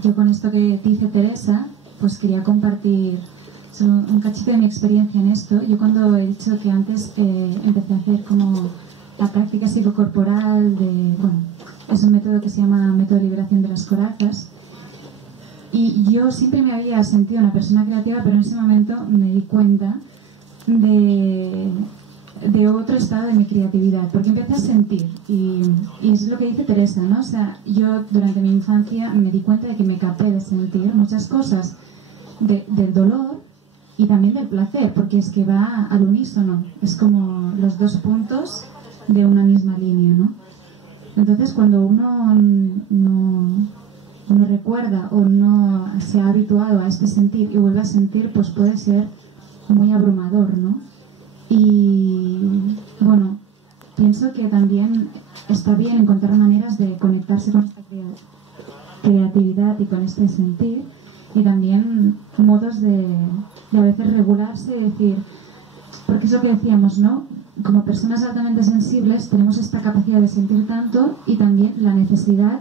Yo con esto que dice Teresa, pues quería compartir un cachito de mi experiencia en esto. Yo cuando he dicho que antes empecé a hacer como la práctica psicocorporal es un método que se llama método de liberación de las corazas, y yo siempre me había sentido una persona creativa, pero en ese momento me di cuenta de otro estado de mi creatividad, porque empecé a sentir, y es lo que dice Teresa, ¿no? O sea, yo durante mi infancia me di cuenta de que me capé de sentir muchas cosas del dolor y también del placer, porque es que va al unísono, es como los dos puntos de una misma línea, ¿no? Entonces cuando uno no recuerda o no se ha habituado a este sentir y vuelve a sentir, pues puede ser muy abrumador, ¿no? Y bueno, pienso que también está bien encontrar maneras de conectarse con esta creatividad y con este sentir, y también modos de a veces regularse y decir, porque es lo que decíamos, ¿no? Como personas altamente sensibles tenemos esta capacidad de sentir tanto y también la necesidad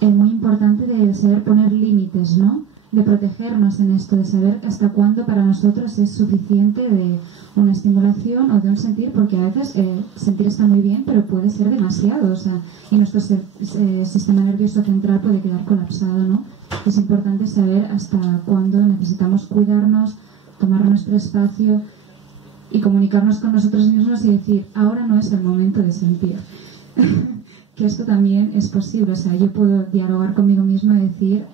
muy importante de saber poner límites, ¿no? De protegernos en esto, de saber hasta cuándo para nosotros es suficiente de una estimulación o de un sentir, porque a veces sentir está muy bien, pero puede ser demasiado, o sea, y nuestro sistema nervioso central puede quedar colapsado, ¿no? Es importante saber hasta cuándo necesitamos cuidarnos, tomar nuestro espacio y comunicarnos con nosotros mismos y decir, ahora no es el momento de sentir. Que esto también es posible, o sea, yo puedo dialogar conmigo mismo y decir,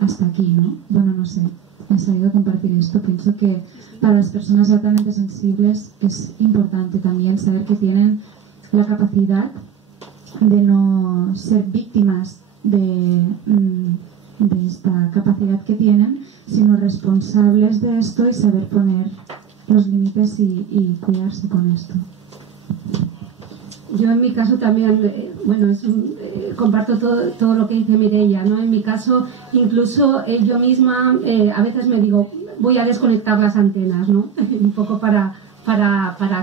hasta aquí, ¿no? Bueno, no sé, me ha salido a compartir esto. Pienso que para las personas altamente sensibles es importante también saber que tienen la capacidad de no ser víctimas de esta capacidad que tienen, sino responsables de esto y saber poner los límites y cuidarse con esto. Yo en mi caso también, bueno, comparto todo lo que dice Mireia, ¿no? En mi caso, incluso yo misma a veces me digo, voy a desconectar las antenas, ¿no? Un poco para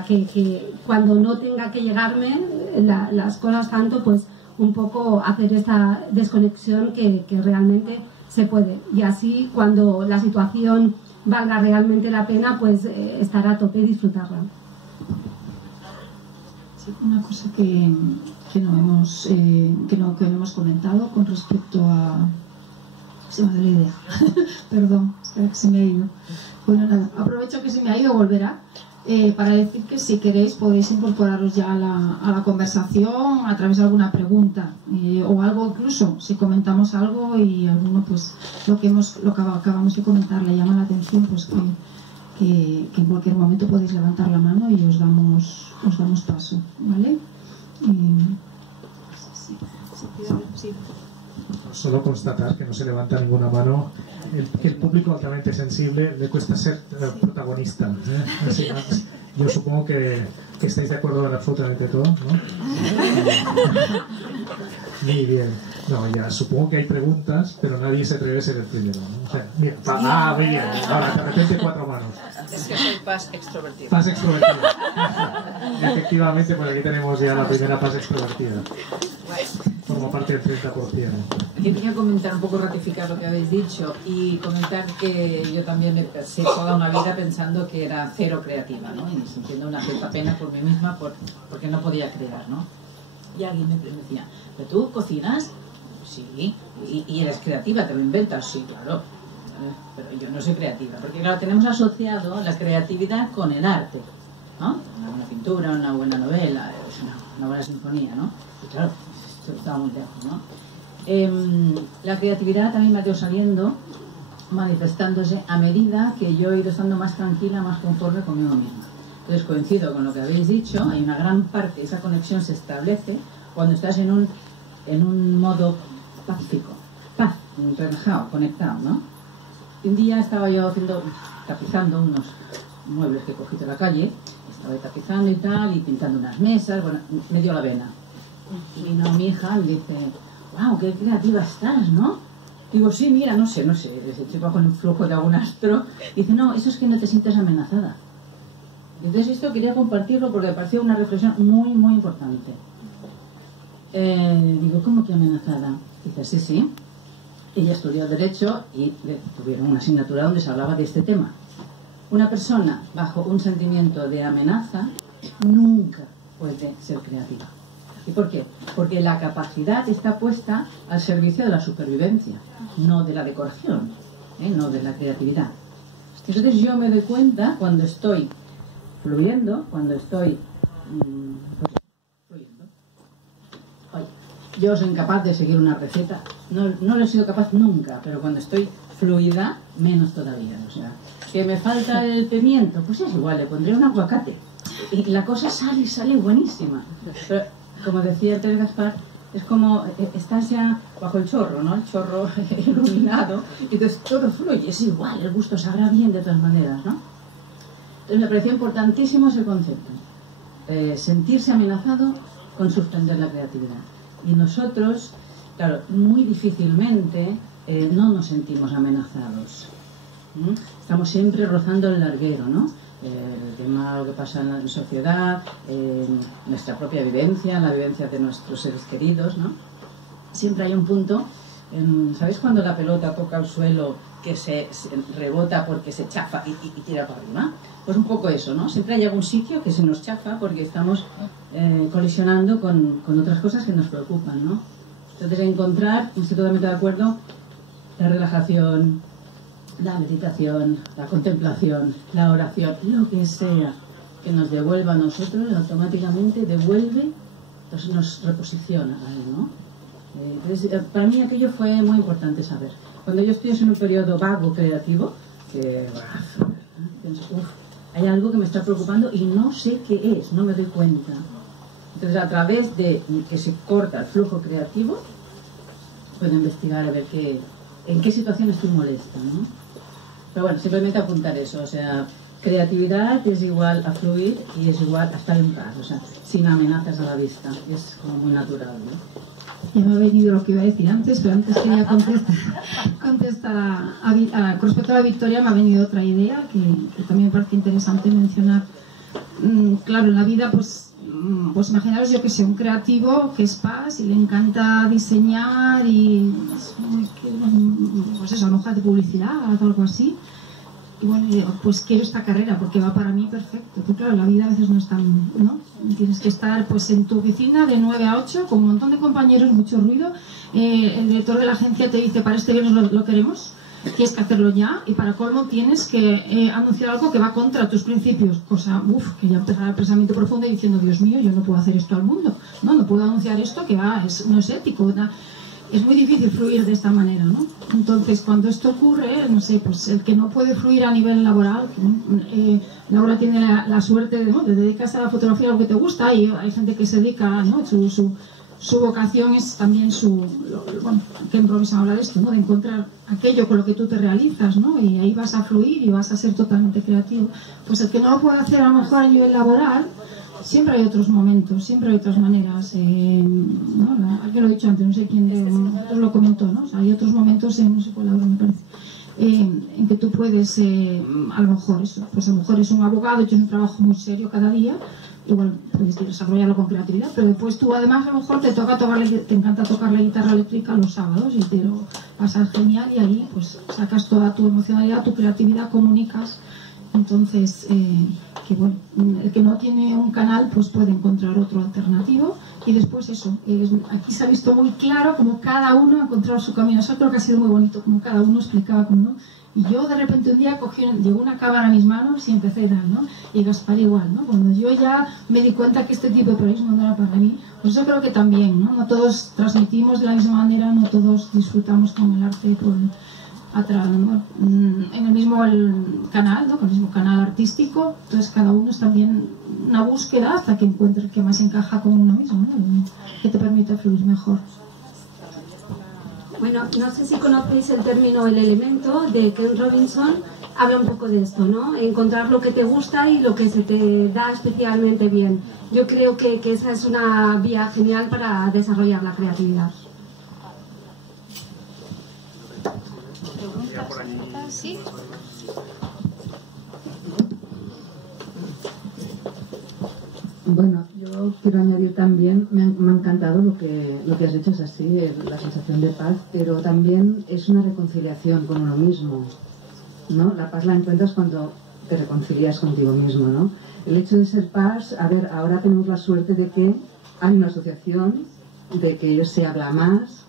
que cuando no tenga que llegarme las cosas tanto, pues un poco hacer esta desconexión que realmente se puede. Y así, cuando la situación valga realmente la pena, pues estar a tope y disfrutarla. Sí, una cosa que no hemos comentado con respecto a... Se me ha ido la idea. Perdón, espera que se me ha ido. Bueno, nada, aprovecho que se me ha ido, volverá. Para decir que si queréis podéis incorporaros ya a la conversación a través de alguna pregunta o algo, incluso si comentamos algo y alguno pues lo que acabamos de comentar le llama la atención, pues que en cualquier momento podéis levantar la mano y os damos paso, ¿vale? Sí. Solo constatar que no se levanta ninguna mano, que el público altamente sensible le cuesta ser protagonista, ¿eh? Así, yo supongo que estáis de acuerdo en absolutamente todo, ¿no? Muy bien. No, ya supongo que hay preguntas, pero nadie se atreve a ser el primero, ¿no? O sea, mira, muy bien. Ahora, de repente 4 manos. Es que soy paz extrovertida. Paz extrovertida. Efectivamente, por aquí tenemos ya la primera paz extrovertida. Forma parte del 30%. Quería comentar un poco, ratificar lo que habéis dicho y comentar que yo también me pasé toda una vida pensando que era cero creativa, ¿no? Y sintiendo una cierta pena por mí misma porque no podía crear, ¿no? Y alguien me decía, ¿pero tú cocinas? Sí. ¿Y eres creativa? ¿Te lo inventas? Sí, claro. Pero yo no soy creativa, porque claro, tenemos asociado la creatividad con el arte, ¿no? Una buena pintura, una buena novela, una buena sinfonía, ¿no? Y claro, esto estaba muy lejos, ¿no? La creatividad también me ha ido saliendo, manifestándose a medida que yo he ido estando más tranquila, más conforme conmigo misma. Entonces coincido con lo que habéis dicho, hay una gran parte, esa conexión se establece cuando estás en un modo pacífico, paz, relajado, conectado, ¿no? Un día estaba yo tapizando unos muebles que cogí de la calle, estaba tapizando y tal, y pintando unas mesas, bueno, me dio la vena. Y vino mi hija y dice, wow, qué creativa estás, ¿no? Digo, sí, mira, no sé, se lleva con el flujo de algún astro. Dice, no, eso es que no te sientes amenazada. Entonces esto quería compartirlo porque me pareció una reflexión muy, muy importante. Digo, ¿cómo que amenazada? Dice, sí. Ella estudió Derecho y tuvieron una asignatura donde se hablaba de este tema. Una persona bajo un sentimiento de amenaza nunca puede ser creativa. ¿Y por qué? Porque la capacidad está puesta al servicio de la supervivencia, no de la decoración, no de la creatividad. Entonces yo me doy cuenta cuando estoy fluyendo, cuando estoy fluyendo. Oye, yo soy incapaz de seguir una receta, no lo he sido capaz nunca, pero cuando estoy fluida, menos todavía. O sea, que me falta el pimiento, pues es igual, le pondré un aguacate. Y la cosa sale buenísima. Pero, como decía el Gaspar, es como estás ya bajo el chorro, ¿no? El chorro iluminado, y entonces todo fluye, es igual, el gusto sabrá bien de todas maneras, ¿no? Entonces me pareció importantísimo ese concepto. Sentirse amenazado con suspender la creatividad. Y nosotros, claro, muy difícilmente no nos sentimos amenazados. Estamos siempre rozando el larguero, ¿no? El tema de lo que pasa en la sociedad, nuestra propia vivencia, la vivencia de nuestros seres queridos, ¿no? Siempre hay un punto, ¿sabéis cuando la pelota toca el suelo que se rebota porque se chafa y tira para arriba? Pues un poco eso, ¿no? Siempre hay algún sitio que se nos chafa porque estamos colisionando con otras cosas que nos preocupan, ¿no? Entonces encontrar, estoy totalmente de acuerdo, la relajación, la meditación, la contemplación, la oración, lo que sea que nos devuelva a nosotros, automáticamente devuelve, entonces nos reposiciona ahí, ¿no? Entonces, para mí aquello fue muy importante saber. Cuando yo estoy en un periodo vago creativo, que pienso, hay algo que me está preocupando y no sé qué es, no me doy cuenta. Entonces, a través de que se corta el flujo creativo, puedo investigar a ver en qué situación estoy molesta, ¿no? Pero bueno, simplemente apuntar eso, o sea, creatividad es igual a fluir y es igual a estar en paz, o sea, sin amenazas a la vista, es como muy natural, ¿no? Ya me ha venido lo que iba a decir antes, pero antes quería contestar con respecto a la Victoria, me ha venido otra idea que también me parece interesante mencionar. Claro, en la vida, pues imaginaros, yo que sé, un creativo que es paz y le encanta diseñar y pues eso, a lo mejor de publicidad o algo así. Y bueno, pues quiero esta carrera porque va para mí perfecto. Pero claro, la vida a veces no es tan, ¿no? Tienes que estar pues en tu oficina de 9 a 8 con un montón de compañeros, mucho ruido. El director de la agencia te dice, para este viernes lo queremos, tienes que hacerlo ya, y para colmo tienes que anunciar algo que va contra tus principios, cosa, que ya empezará el pensamiento profundo y diciendo, Dios mío, yo no puedo hacer esto al mundo, no puedo anunciar esto que no es ético, ¿verdad? Es muy difícil fluir de esta manera, ¿no? Entonces, cuando esto ocurre, no sé, pues el que no puede fluir a nivel laboral, Laura tiene la suerte de dedicarse a la fotografía, a lo que te gusta, y hay gente que se dedica, ¿no? Su vocación es también que Robinson habla de esto, ¿no? De encontrar aquello con lo que tú te realizas, ¿no? Y ahí vas a fluir y vas a ser totalmente creativo. Pues el que no lo puede hacer a lo mejor a nivel laboral, siempre hay otros momentos, siempre hay otras maneras, ¿no? Alguien lo he dicho antes, no sé quién lo comentó, ¿no? O sea, hay otros momentos, no sé cuál ahora me parece, en que tú puedes, a lo mejor eso, pues a lo mejor es un abogado y tienes un trabajo muy serio cada día, igual puedes desarrollarlo con creatividad, pero después tú además a lo mejor te encanta tocar la guitarra eléctrica los sábados y te lo pasas genial, y ahí pues sacas toda tu emocionalidad, tu creatividad, comunicas. Entonces, que bueno, el que no tiene un canal pues puede encontrar otro alternativo, y después eso, aquí se ha visto muy claro como cada uno ha encontrado su camino. Eso creo que ha sido muy bonito, como cada uno explicaba como, ¿no? Y yo de repente un día llegó una cámara a mis manos y empecé a dar, ¿no? Y Gaspar igual, ¿no? Cuando yo ya me di cuenta que este tipo de periodismo no era para mí, pues yo creo que también, ¿no? No todos transmitimos de la misma manera, no todos disfrutamos con el arte ¿no? En el mismo canal, ¿no? Con el mismo canal artístico. Entonces cada uno es también una búsqueda hasta que encuentre el que más encaja con uno mismo, ¿no? Que te permite fluir mejor. Bueno, no sé si conocéis el término el elemento de Ken Robinson. Habla un poco de esto, ¿no? Encontrar lo que te gusta y lo que se te da especialmente bien. Yo creo que esa es una vía genial para desarrollar la creatividad. ¿Sí? Bueno, yo quiero añadir también, me ha encantado lo que has dicho, es así, la sensación de paz, pero también es una reconciliación con uno mismo, ¿no? La paz la encuentras cuando te reconcilias contigo mismo, ¿no? El hecho de ser paz, a ver, ahora tenemos la suerte de que hay una asociación, de que se habla más,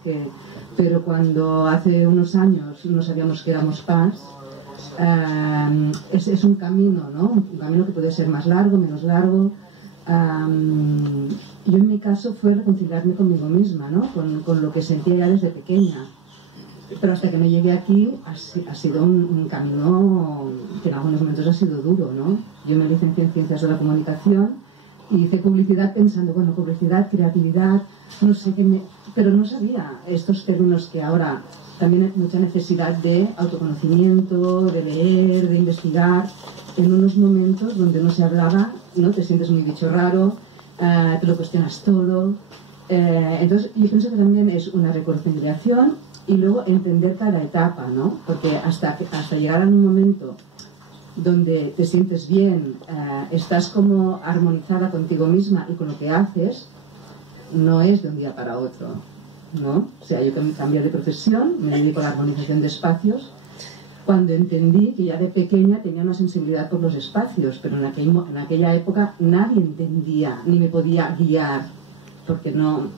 pero cuando hace unos años no sabíamos que éramos paz, es un camino, ¿no? Un camino que puede ser más largo, menos largo. Yo en mi caso fue reconciliarme conmigo misma, ¿no? Con lo que sentía ya desde pequeña, pero hasta que me llegué aquí ha sido un camino que en algunos momentos ha sido duro, ¿no? Yo me licencié en Ciencias de la Comunicación y hice publicidad pensando, bueno, publicidad, creatividad, no sé qué, pero no sabía estos términos que ahora también hay mucha necesidad de autoconocimiento, de leer, de investigar. en unos momentos donde no se hablaba, ¿no? Te sientes muy bicho raro, te lo cuestionas todo. Entonces yo pienso que también es una reconciliación y luego entender cada etapa, ¿no? Porque hasta llegar a un momento donde te sientes bien, estás como armonizada contigo misma y con lo que haces, no es de un día para otro, ¿no? O sea, yo cambié de profesión, me dedico a la armonización de espacios, cuando entendí que ya de pequeña tenía una sensibilidad por los espacios, pero en aquella época nadie entendía ni me podía guiar, porque no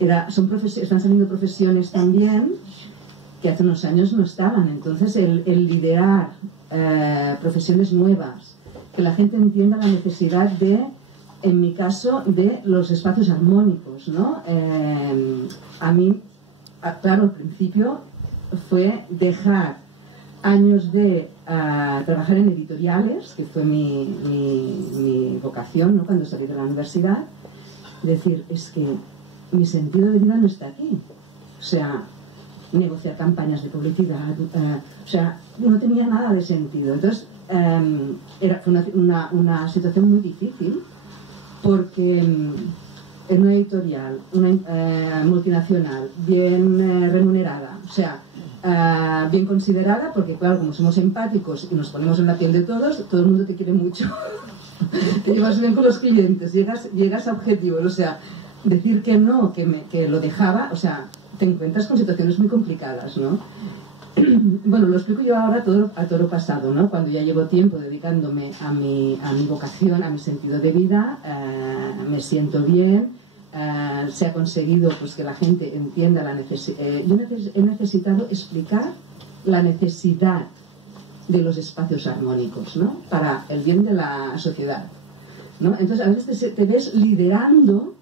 están saliendo profesiones también que hace unos años no estaban. Entonces el liderar profesiones nuevas, que la gente entienda la necesidad de, en mi caso, de los espacios armónicos, ¿no? A mí, claro, al principio fue dejar años de trabajar en editoriales, que fue mi vocación, ¿no? Cuando salí de la universidad, decir, es que mi sentido de vida no está aquí. O sea, negociar campañas de publicidad, o sea, no tenía nada de sentido. Entonces, fue una situación muy difícil, porque en una editorial, una multinacional, bien remunerada, o sea, bien considerada, porque claro, como somos empáticos y nos ponemos en la piel de todos, todo el mundo te quiere mucho. Te llevas bien con los clientes, llegas a objetivos, o sea, decir que no, que lo dejaba, o sea, te encuentras con situaciones muy complicadas, ¿no? Bueno, lo explico yo ahora a toro pasado, ¿no? Cuando ya llevo tiempo dedicándome a mi vocación, a mi sentido de vida, me siento bien, se ha conseguido pues que la gente entienda la necesidad. Yo he necesitado explicar la necesidad de los espacios armónicos, ¿no? Para el bien de la sociedad, ¿no? Entonces a veces te ves liderando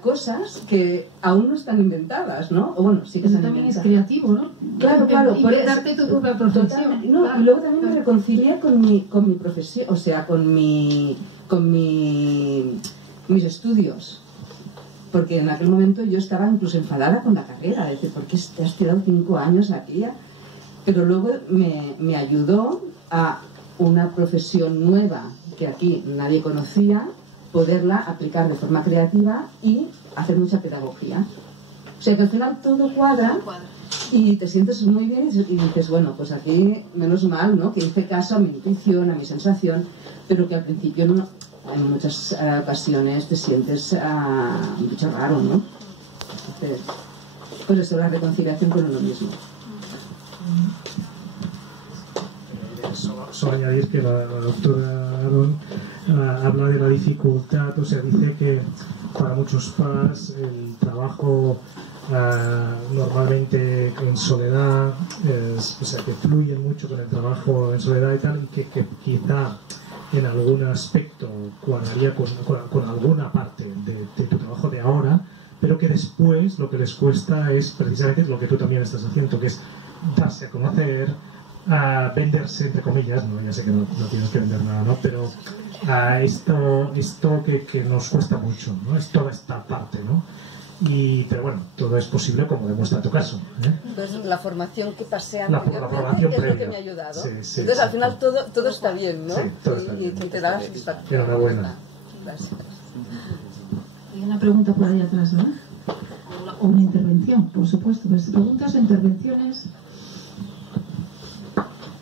cosas que aún no están inventadas, ¿no? O bueno, sí que eso están también inventadas. es creativo, ¿no? Claro, inventarte tu propia profesión. No, Claro, y luego también claro. me reconcilié con mi profesión, o sea, con mis estudios. Porque en aquel momento yo estaba incluso enfadada con la carrera, decir, ¿por qué te has tirado 5 años aquí? Pero luego me ayudó a una profesión nueva que aquí nadie conocía, poderla aplicar de forma creativa y hacer mucha pedagogía. O sea que al final todo cuadra y te sientes muy bien y dices, bueno, pues aquí menos mal, ¿no? Que hice caso a mi intuición, a mi sensación, pero que al principio no, en muchas ocasiones te sientes un bicho raro, ¿no? Entonces, pues eso, la reconciliación con uno mismo. Solo añadir que la doctora Aaron habla de la dificultad, o sea, dice que para muchos PAS el trabajo normalmente en soledad, o sea, que fluyen mucho con el trabajo en soledad y tal, y que quizá en algún aspecto cuadraría con alguna parte de tu trabajo de ahora, pero que después lo que les cuesta es precisamente lo que tú también estás haciendo, que es darse a conocer, venderse, entre comillas, ¿no? Ya sé que no tienes que vender nada, ¿no? Pero esto que nos cuesta mucho, ¿no? Es toda esta parte, ¿no? Pero bueno, todo es posible como demuestra tu caso, ¿eh? Entonces la formación que pasé la anteriormente formación es previa. lo que me ha ayudado. Sí, Entonces al final todo está bien, ¿no? Sí, todo está bien. Y te da la satisfacción. Enhorabuena. Gracias. Hay una pregunta por ahí atrás, ¿no? O una intervención, por supuesto. Pues preguntas o intervenciones.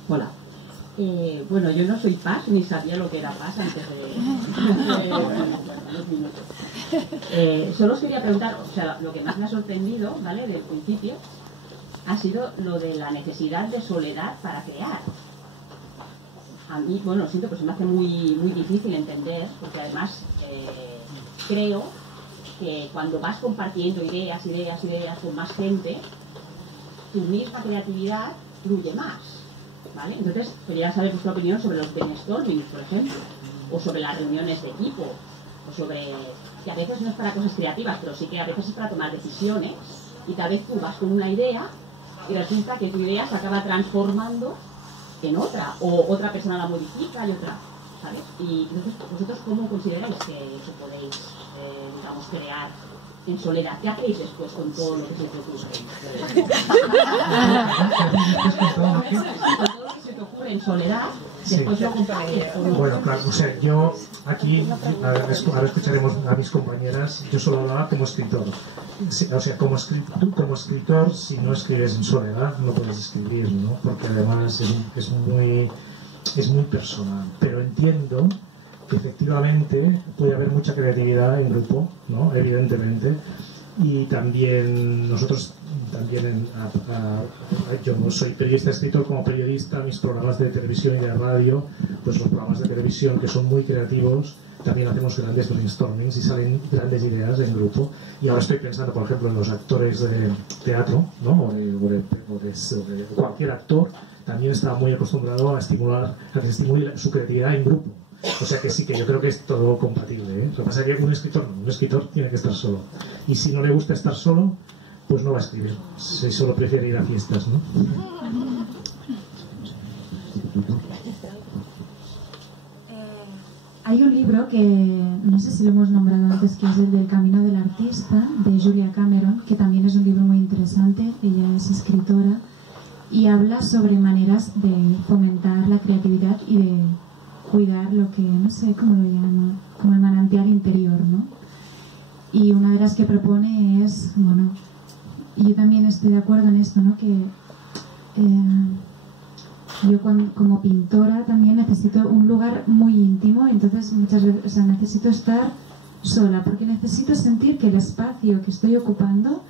Hola. Bueno, yo no soy PAS, ni sabía lo que era PAS antes de unos minutos. Solo os quería preguntar, o sea, lo que más me ha sorprendido, ¿vale? Del principio, ha sido lo de la necesidad de soledad para crear. A mí, bueno, siento que se me hace muy, muy difícil entender, porque además creo que cuando vas compartiendo ideas con más gente, tu misma creatividad fluye más, ¿vale? Entonces, quería saber vuestra opinión sobre los brainstorming, por ejemplo, o sobre las reuniones de equipo, o sobre que a veces no es para cosas creativas, pero sí que a veces es para tomar decisiones, y tal vez tú vas con una idea y resulta que tu idea se acaba transformando en otra, o otra persona la modifica y otra, ¿sabes? Y entonces, ¿vosotros cómo consideráis que eso podéis, digamos, crear en soledad? ¿Qué hacéis después con todo lo que se os ocurre? Con todo lo que se te que ocurre en soledad, Sí. después lo compartimos. Bueno, claro, o sea, yo aquí, ahora escucharemos a mis compañeras, yo solo hablaba como escritor. O sea, como escritor, si no escribes en soledad, no puedes escribir, ¿no? Porque además es muy personal. Pero entiendo que efectivamente puede haber mucha creatividad en grupo, ¿no? Evidentemente. Y también nosotros, yo soy periodista escritor, como periodista, mis programas de televisión y de radio, pues los programas de televisión que son muy creativos, también hacemos grandes brainstormings y salen grandes ideas en grupo. Y ahora estoy pensando, por ejemplo, en los actores de teatro, ¿no? o de cualquier actor, también está muy acostumbrado a que se estimule su creatividad en grupo. O sea que sí, que yo creo que es todo compatible, ¿eh? Lo que pasa es que un escritor tiene que estar solo. Y si no le gusta estar solo, pues no va a escribir. Si solo prefiere ir a fiestas, ¿no? Hay un libro que no sé si lo hemos nombrado antes, que es el del Camino del Artista, de Julia Cameron, que también es un libro muy interesante. Ella es escritora y habla sobre maneras de fomentar la creatividad y de cuidar lo que, no sé cómo lo llama, como el manantial interior, ¿no? Y una de las que propone es, bueno, y yo también estoy de acuerdo en esto, ¿no? Que yo como pintora también necesito un lugar muy íntimo, entonces muchas veces, o sea, necesito estar sola, porque necesito sentir que el espacio que estoy ocupando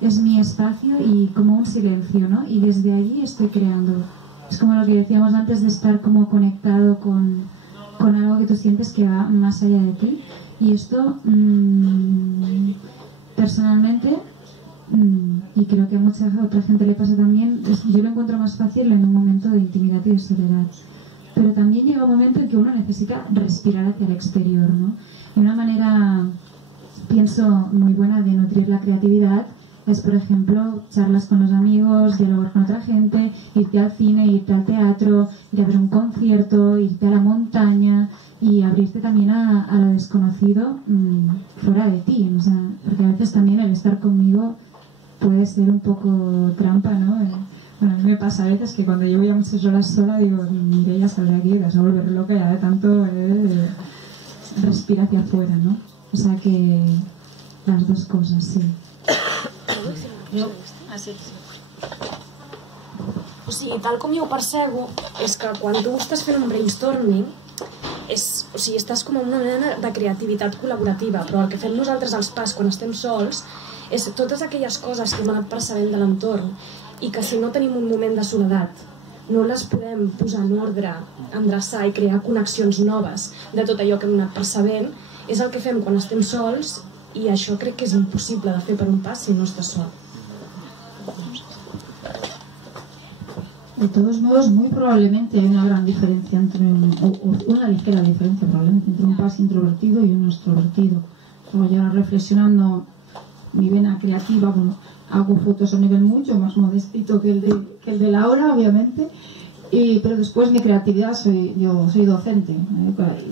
es mi espacio y como un silencio, ¿no? Y desde allí estoy creando. Es como lo que decíamos antes de estar como conectado con algo que tú sientes que va más allá de ti. Y esto, personalmente, y creo que a mucha otra gente le pasa también, yo lo encuentro más fácil en un momento de intimidad y de soledad. Pero también llega un momento en que uno necesita respirar hacia el exterior, ¿no? Y una manera, pienso, muy buena de nutrir la creatividad es, por ejemplo, charlas con los amigos, dialogar con otra gente, irte al cine, irte al teatro, ir a ver un concierto, irte a la montaña y abrirte también a lo desconocido fuera de ti, o sea, porque a veces también el estar conmigo puede ser un poco trampa, ¿no? Bueno, a mí me pasa a veces que cuando llevo ya muchas horas sola digo, ya saldré aquí, te vas a volver loca ya de tanto respira hacia afuera, ¿no? O sea que las dos cosas, sí. O sigui, tal com jo ho percebo, és que quan tu estàs fent un brainstorming, o sigui, estàs com en una mena de creativitat col·laborativa, però el que fem nosaltres als PAS quan estem sols és totes aquelles coses que hem anat percebent de l'entorn i que si no tenim un moment de soledat no les podem posar en ordre, endreçar i crear connexions noves de tot allò que hem anat percebent, és el que fem quan estem sols i això crec que és impossible de fer per un PAS si no estàs sol. De todos modos, muy probablemente hay una gran diferencia una ligera diferencia probablemente entre un PAS introvertido y un extrovertido. Luego ya reflexionando mi vena creativa, bueno, hago fotos a un nivel mucho más modestito que el de Laura, obviamente, pero después mi creatividad, yo soy docente,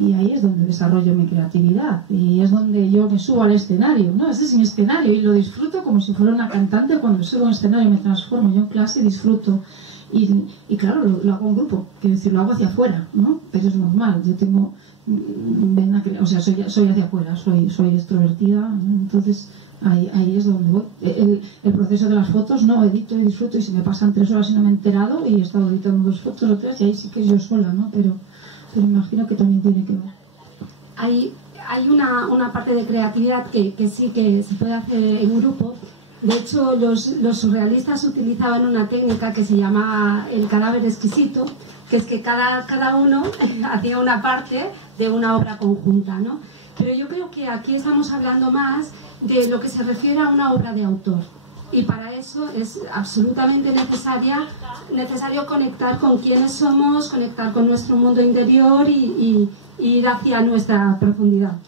y ahí es donde desarrollo mi creatividad, y es donde yo me subo al escenario, ¿no? Ese es mi escenario y lo disfruto como si fuera una cantante. Cuando subo a un escenario me transformo, yo en clase disfruto. Y claro, lo hago en grupo, quiero decir, lo hago hacia afuera, ¿no? Pero es normal, yo tengo o sea, soy hacia afuera, soy extrovertida, ¿no? Entonces ahí es donde voy. El proceso de las fotos, no, edito y disfruto y se me pasan 3 horas y no me he enterado y he estado editando 2 fotos o 3 y ahí sí que es yo sola, ¿no? Pero imagino que también tiene que ver. Hay una parte de creatividad que sí que se puede hacer en grupo. De hecho, los surrealistas utilizaban una técnica que se llama el cadáver exquisito, que es que cada uno hacía una parte de una obra conjunta, ¿no? Pero yo creo que aquí estamos hablando más de lo que se refiere a una obra de autor. Y para eso es absolutamente necesario conectar con quiénes somos, conectar con nuestro mundo interior y ir hacia nuestra profundidad.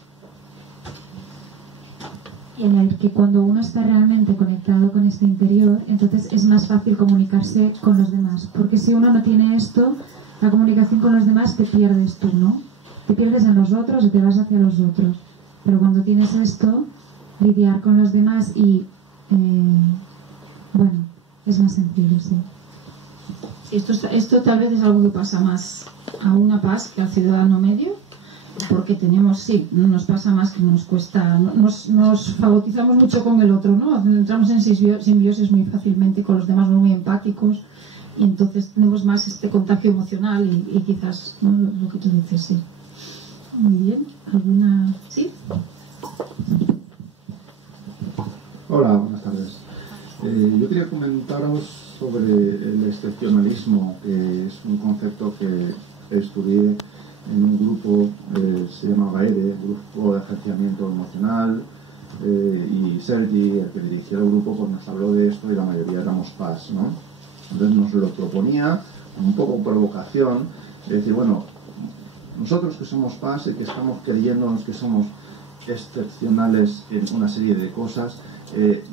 Y añadir que cuando uno está realmente conectado con este interior, entonces es más fácil comunicarse con los demás. Porque si uno no tiene esto, la comunicación con los demás te pierdes tú, ¿no? Te pierdes en los otros y te vas hacia los otros. Pero cuando tienes esto, lidiar con los demás y, bueno, es más sencillo, sí. Esto tal vez es algo que pasa más a una PAS que al ciudadano medio, porque nos pasa más que nos cuesta, nos fagotizamos mucho con el otro, ¿no? Entramos en simbiosis muy fácilmente con los demás, muy empáticos, y entonces tenemos más este contagio emocional y quizás, ¿no? Lo que tú dices, sí. Muy bien, ¿alguna? ¿Sí? Hola, buenas tardes. Yo quería comentaros sobre el excepcionalismo, que es un concepto que estudié en un grupo, se llama GAERE, Grupo de Agenciamiento Emocional, y Sergi, el que dirigía el grupo, pues nos habló de esto y la mayoría éramos PAS, ¿no? Entonces nos lo proponía un poco con provocación, de decir, bueno, nosotros que somos PAS y que estamos creyéndonos que somos excepcionales en una serie de cosas,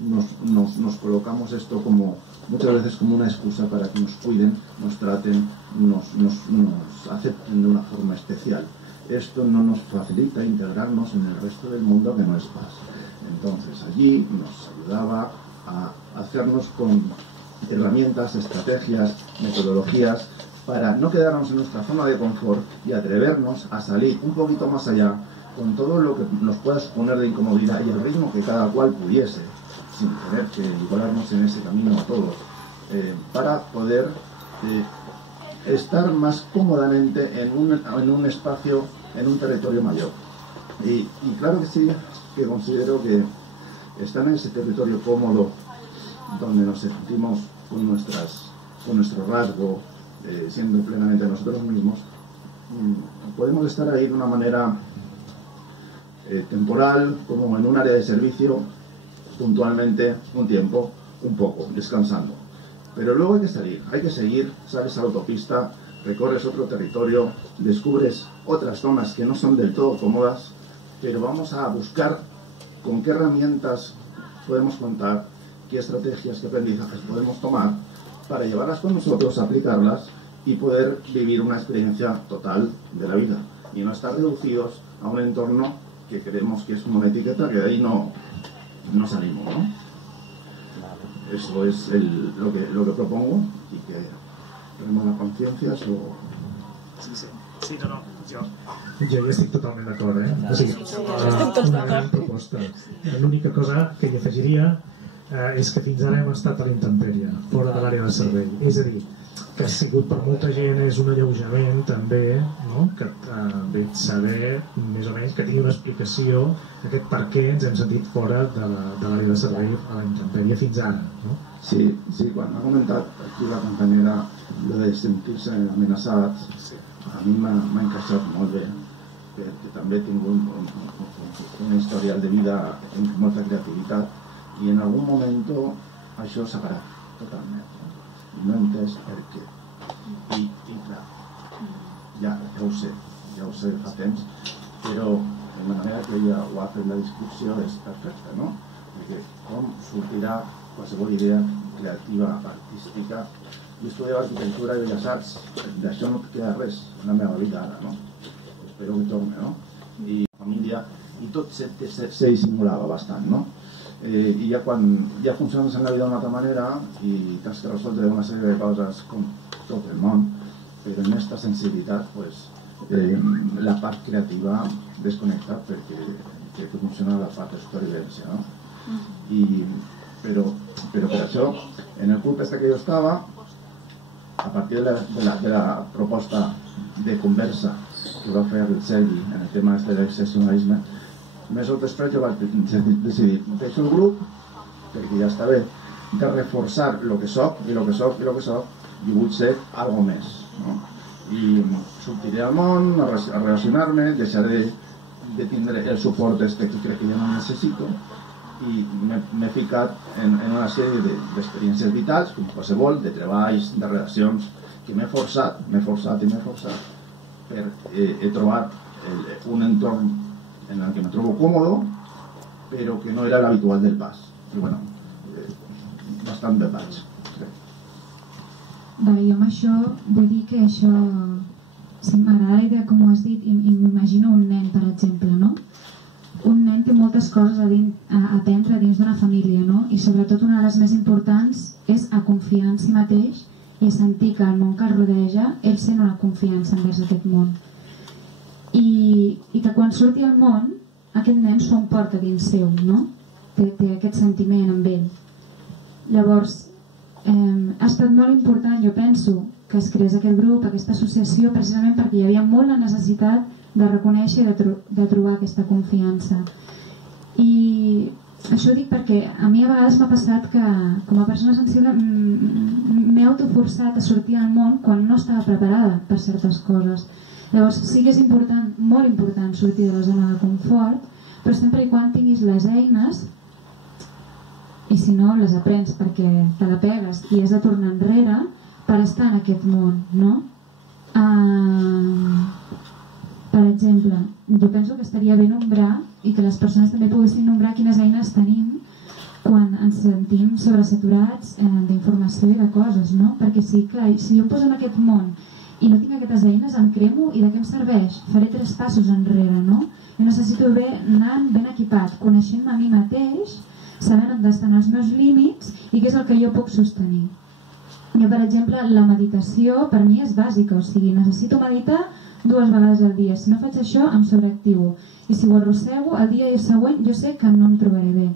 nos colocamos esto como muchas veces como una excusa para que nos cuiden, nos traten, nos acepten de una forma especial. Esto no nos facilita integrarnos en el resto del mundo que no es paz. Entonces allí nos ayudaba a hacernos con herramientas, estrategias, metodologías para no quedarnos en nuestra zona de confort y atrevernos a salir un poquito más allá con todo lo que nos pueda suponer de incomodidad y el ritmo que cada cual pudiese, sin tener que igualarnos en ese camino a todos, para poder estar más cómodamente en un espacio, en un territorio mayor. Y claro que sí, que considero que estar en ese territorio cómodo, donde nos sentimos con nuestro rasgo, siendo plenamente nosotros mismos, podemos estar ahí de una manera temporal, como en un área de servicio, puntualmente, un tiempo, un poco, descansando. Pero luego hay que seguir, sales a la autopista, recorres otro territorio, descubres otras zonas que no son del todo cómodas, pero vamos a buscar con qué herramientas podemos contar, qué estrategias, qué aprendizajes podemos tomar para llevarlas con nosotros, aplicarlas y poder vivir una experiencia total de la vida y no estar reducidos a un entorno que creemos que es una etiqueta que de ahí no salimos, ¿no? Eso es lo que propongo y que tenemos la conciencia o... Sí, no, jo hi estic totalment d'acord, O sigui, una gran proposta. L'única cosa que hi afegiria és que fins ara hem estat a la intempèrie, fora de l'àrea de servei. És a dir, que ha sigut per molta gent és un alleujament també, no? Que bé saber més o menys que tingui una explicació aquest per què ens hem sentit fora de l'àrea de servei a la intempèrie fins ara, no? Sí, quan ha comentat aquí la compañera lo de sentir-se amenaçats, a mi m'ha encaixat molt bé, perquè també tinc un historial de vida amb molta creativitat i en algun moment això s'ha parat totalment. No he entès per què. I clar, ja ho sé fa temps, però de manera que ella ho ha fet la descripció és perfecta, no? Perquè com sortirà qualsevol idea creativa, artística. Jo estudiava arquitectura i belles arts, d'això no queda res en la meva vida ara, no? Espero que torni, no? I família, i tot se dissimulava bastant, no? I ja quan ja funciones en la vida d'una altra manera i t'has que resoldre una sèrie de coses com tot el món, però en aquesta sensibilitat la part creativa desconnecta perquè crec que funciona la part de supervivència, no? Però per això, en el club que jo estava, a partir de la proposta de conversa que va fer el Sergi en el tema de l'excepcionalisme, mesos després jo vaig decidir deixo el grup perquè ja està bé de reforçar el que soc i el que soc i vull ser algo més, no? I sortiré al món a relacionar-me, deixaré de tindre el suport que crec que ja no necessito i m'he ficat en una sèrie d'experiències vitals, com qualsevol, de treballs, de relacions, que m'he forçat per trobar un entorn en el que me trobo cómodo, pero que no era l'habitual del PAS. I bueno, bastant bé vaig, crec. Vale, jo amb això vull dir que això, si m'agrada la idea com ho has dit, i m'imagino un nen, per exemple, no? Un nen té moltes coses a aprendre dins d'una família, no? I sobretot una de les més importants és a confiar en si mateix i a sentir que el món que el rodeja, ell sent una confiança envers aquest món. I que quan surti al món, aquest nen s'ho emporta dins seu, no? Té aquest sentiment amb ell. Llavors, ha estat molt important, jo penso, que es creés aquest grup, aquesta associació, precisament perquè hi havia molt la necessitat de reconèixer i de trobar aquesta confiança. I això ho dic perquè a mi a vegades m'ha passat que com a persona sensible m'he autoforçat a sortir al món quan no estava preparada per certes coses. Llavors sí que és important, molt important, sortir de la zona de confort, però sempre i quan tinguis les eines, i si no les aprens perquè te la pegues i has de tornar enrere per estar en aquest món, no? Per exemple, jo penso que estaria bé nombrar i que les persones també poguessin nombrar quines eines tenim quan ens sentim sobresaturats d'informació i de coses, no? Perquè si jo em poso en aquest món i no tinc aquestes eines, em cremo i de què em serveix? Faré 3 passos enrere, no? Jo necessito anar ben equipat, coneixent-me a mi mateix, sabent on estan els meus límits i què és el que jo puc sostenir. Jo, per exemple, la meditació per mi és bàsica, o sigui, necessito meditar 2 vegades al dia. Si no faig això, em sobreactivo. I si ho arrossego, el dia següent jo sé que no em trobaré bé.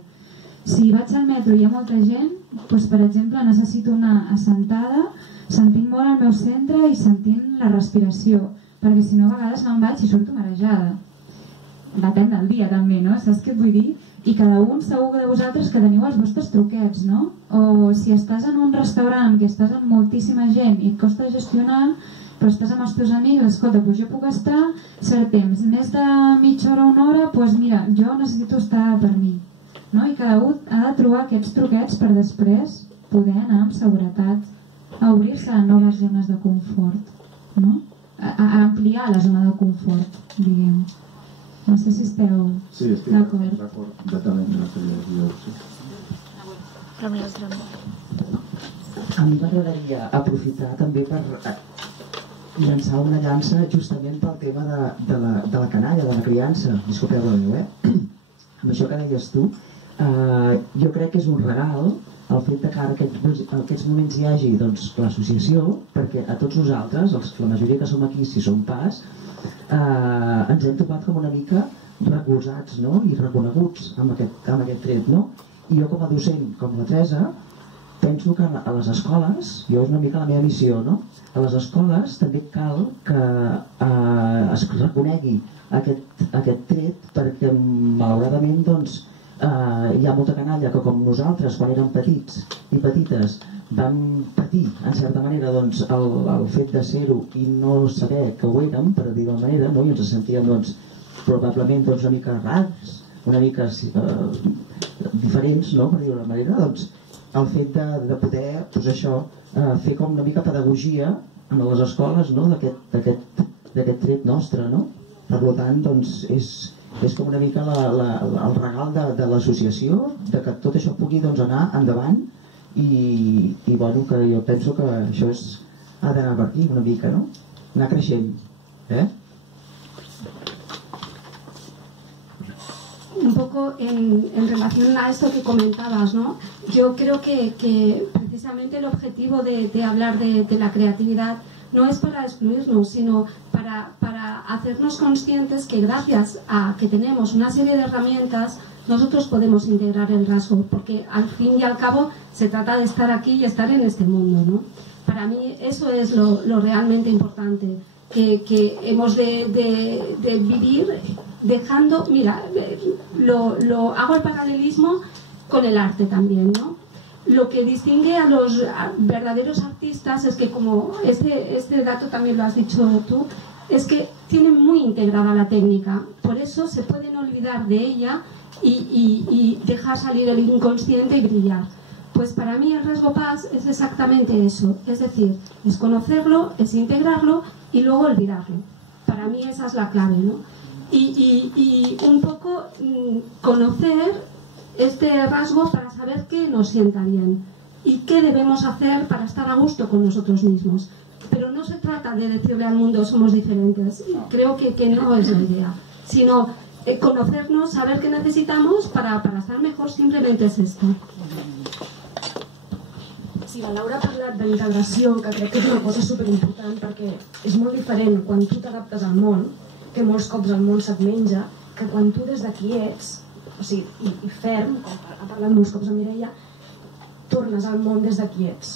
Si vaig al metro i hi ha molta gent, doncs, per exemple, necessito anar assentada, sentint molt el meu centre i sentint la respiració, perquè si no a vegades no em vaig i surto marejada. Depèn del dia també, no? Saps què et vull dir? I cada un segur de vosaltres que teniu els vostres truquets, no? O si estàs en un restaurant que estàs amb moltíssima gent i et costa gestionar, però estàs amb els teus amics, escolta, doncs jo puc estar cert temps, més de mitja hora o 1 hora, doncs mira, jo necessito estar per mi, no? I cada un ha de trobar aquests truquets per després poder anar amb seguretat a obrir-se a noves zones de confort, no? A ampliar la zona de confort, diguem. No sé si esteu d'acord. Sí, estic d'acord completament amb el que dius. A mi m'agradaria aprofitar també per llançar una llança justament pel tema de la canalla, de la criança. Disculpeu la veu, amb això que deies tu, jo crec que és un regal el fet que ara en aquests moments hi hagi l'associació, perquè a tots nosaltres, la majoria que som aquí, si som pas, ens hem trobat com una mica recolzats, no? I reconeguts amb aquest tret, no? I jo com a docent, com la Teresa, penso que a les escoles, jo és una mica la meva missió, no? A les escoles també cal que es reconegui aquest tret, perquè malauradament hi ha molta canalla que com nosaltres quan érem petits i petites vam patir en certa manera el fet de ser-ho i no saber que ho érem, per dir-ho d'una manera, no? I ens sentíem probablement una mica rars, una mica diferents, no? Per dir-ho d'una manera, el fet de poder fer com una mica pedagogia en les escoles d'aquest tret nostre, no? Per tant, és com una mica el regal de l'associació, de que tot això pugui anar endavant i bueno, que jo penso que això ha d'anar per aquí una mica, no? Anar creixent, Un poco en relación a esto que comentabas, ¿no? Yo creo que precisamente el objetivo de hablar de la creatividad no es para excluirnos, sino para hacernos conscientes que gracias a que tenemos una serie de herramientas, nosotros podemos integrar el rasgo, porque al fin y al cabo se trata de estar aquí y estar en este mundo, ¿no? Para mí eso es lo realmente importante, que hemos de vivir dejando, mira, lo hago el paralelismo con el arte también, ¿no? Lo que distingue a los verdaderos artistas es que, como este dato también lo has dicho tú, es que tienen muy integrada la técnica, por eso se pueden olvidar de ella y dejar salir el inconsciente y brillar. Pues para mí el rasgo paz es exactamente eso, es decir, es conocerlo, es integrarlo y luego olvidarlo. Para mí esa es la clave, ¿no? Y un poco conocer este rasgo para saber qué nos sienta bien y qué debemos hacer para estar a gusto con nosotros mismos. Pero no se trata de decirle al mundo somos diferentes, creo que no es la idea, sino conocernos, saber qué necesitamos para estar mejor, simplemente es esto. Sí, la Laura ha parlat d'integració, que crec que és una cosa superimportant, perquè és molt diferent quan tu t'adaptes al món, que molts cops el món se't menja, que quan tu des d'aquí ets, o sigui, i ferm, com ha parlat molts cops amb Mireia, tornes al món des d'aquí ets.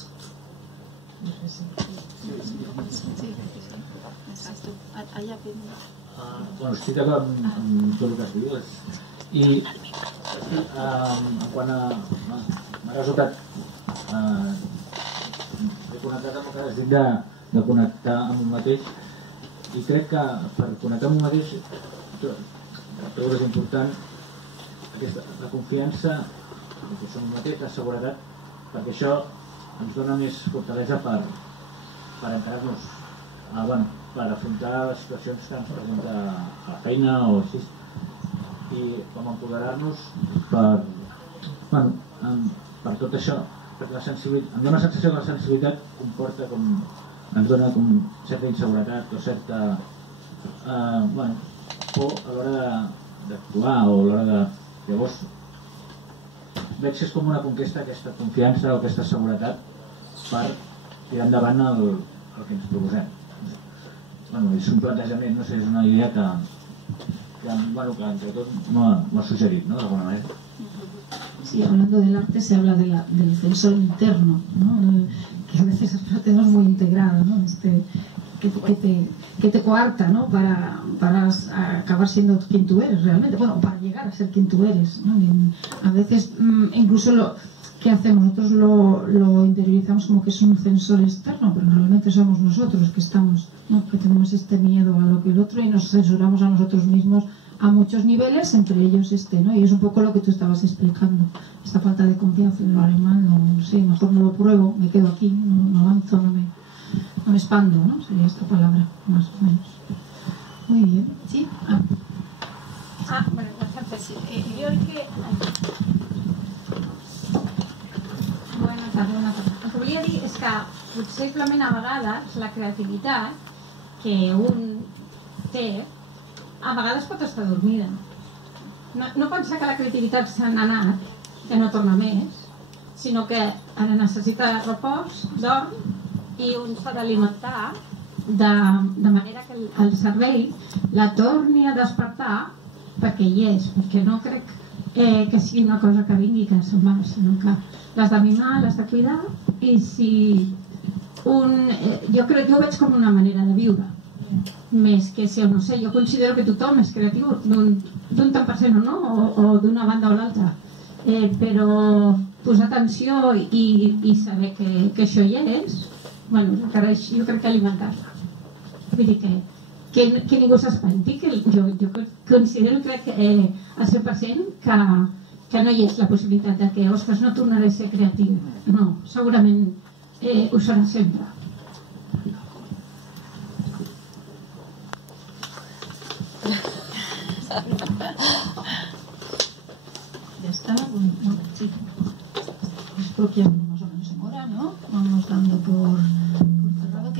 Bueno, estic d'acord amb tot el que es diu i quan m'ha resultat he connectat amb el que has dit de connectar amb un mateix i crec que per connectar amb un mateix trobo que és important la confiança que som un mateix, la seguretat, perquè això ens dona més fortalesa per encarar-nos per afrontar les situacions que ens presenta a la feina o així i com empoderar-nos per tot això, perquè em dona la sensació que la sensibilitat comporta ens dona com certa inseguretat o certa por a l'hora d'actuar o a l'hora de... Llavors veig que és com una conquesta aquesta confiança o aquesta seguretat per tirar endavant el que ens proposem. És un plantejament, no sé, és una idea que entre tot m'ha suggerit, ¿no? De alguna manera. Sí, hablando del arte se habla del censor interno, ¿no? Que a veces lo tenemos muy integrado, ¿no? Que te coarta, ¿no? Para acabar siendo quien tú eres realmente, bueno, para llegar a ser quien tú eres, ¿no? Y a veces incluso ¿qué hacemos? Nosotros lo interiorizamos como que es un censor externo, pero realmente somos nosotros los que estamos, ¿no? Que tenemos este miedo a lo que el otro y nos censuramos a nosotros mismos a muchos niveles, entre ellos ¿no? Y es un poco lo que tú estabas explicando, esta falta de confianza en lo alemán, no sé, mejor no lo pruebo, me quedo aquí, no avanzo, no me expando, ¿no? Sería esta palabra, más o menos. Muy bien, ¿sí? Bueno, jo el que... Bona tarda. El que volia dir és que possiblement a vegades la creativitat que un té a vegades pot estar dormida. No pensar que la creativitat se n'ha anat, que no torna més, sinó que ara necessita repòs, dorm, i un s'ha d'alimentar de manera que el cervell la torni a despertar perquè hi és, perquè no crec que sigui una cosa que vingui que se'n va, sinó que l'has de mimar, l'has de cuidar i si jo ho veig com una manera de viure més que ser, no sé, jo considero que tothom és creatiu d'un tant per cent o no, o d'una banda o l'altra, però posar atenció i saber que això hi és, bueno, jo crec que alimentar-la. Vull dir que ningú s'espanti, que jo considero, crec al 100% que no hi és la possibilitat de que, ostres, no tornaré a ser creatiu. No, segurament ho serà sempre. Ya está, bueno, sí. Es propia más o menos en hora, ¿no? Vamos dando por cerrado.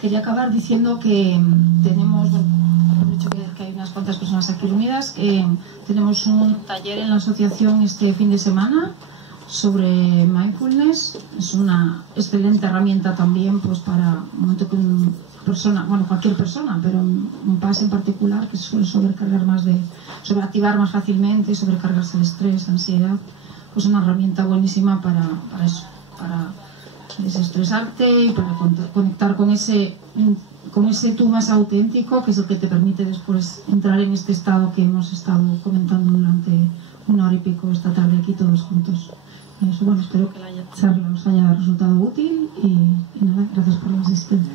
Quería acabar diciendo que tenemos, bueno, he dicho que hay unas cuantas personas aquí reunidas, que tenemos un taller en la asociación este fin de semana sobre mindfulness. Es una excelente herramienta también pues para un momento que una persona, bueno, cualquier persona, pero un PAS en particular que suele sobreactivar más fácilmente, sobrecargarse el estrés, ansiedad, pues una herramienta buenísima para eso, para desestresarte y para conectar con ese tú más auténtico, que es el que te permite después entrar en este estado que hemos estado comentando durante una hora y pico esta tarde aquí todos juntos. Eso, bueno, espero que la charla os haya resultado útil y nada, gracias por la asistencia.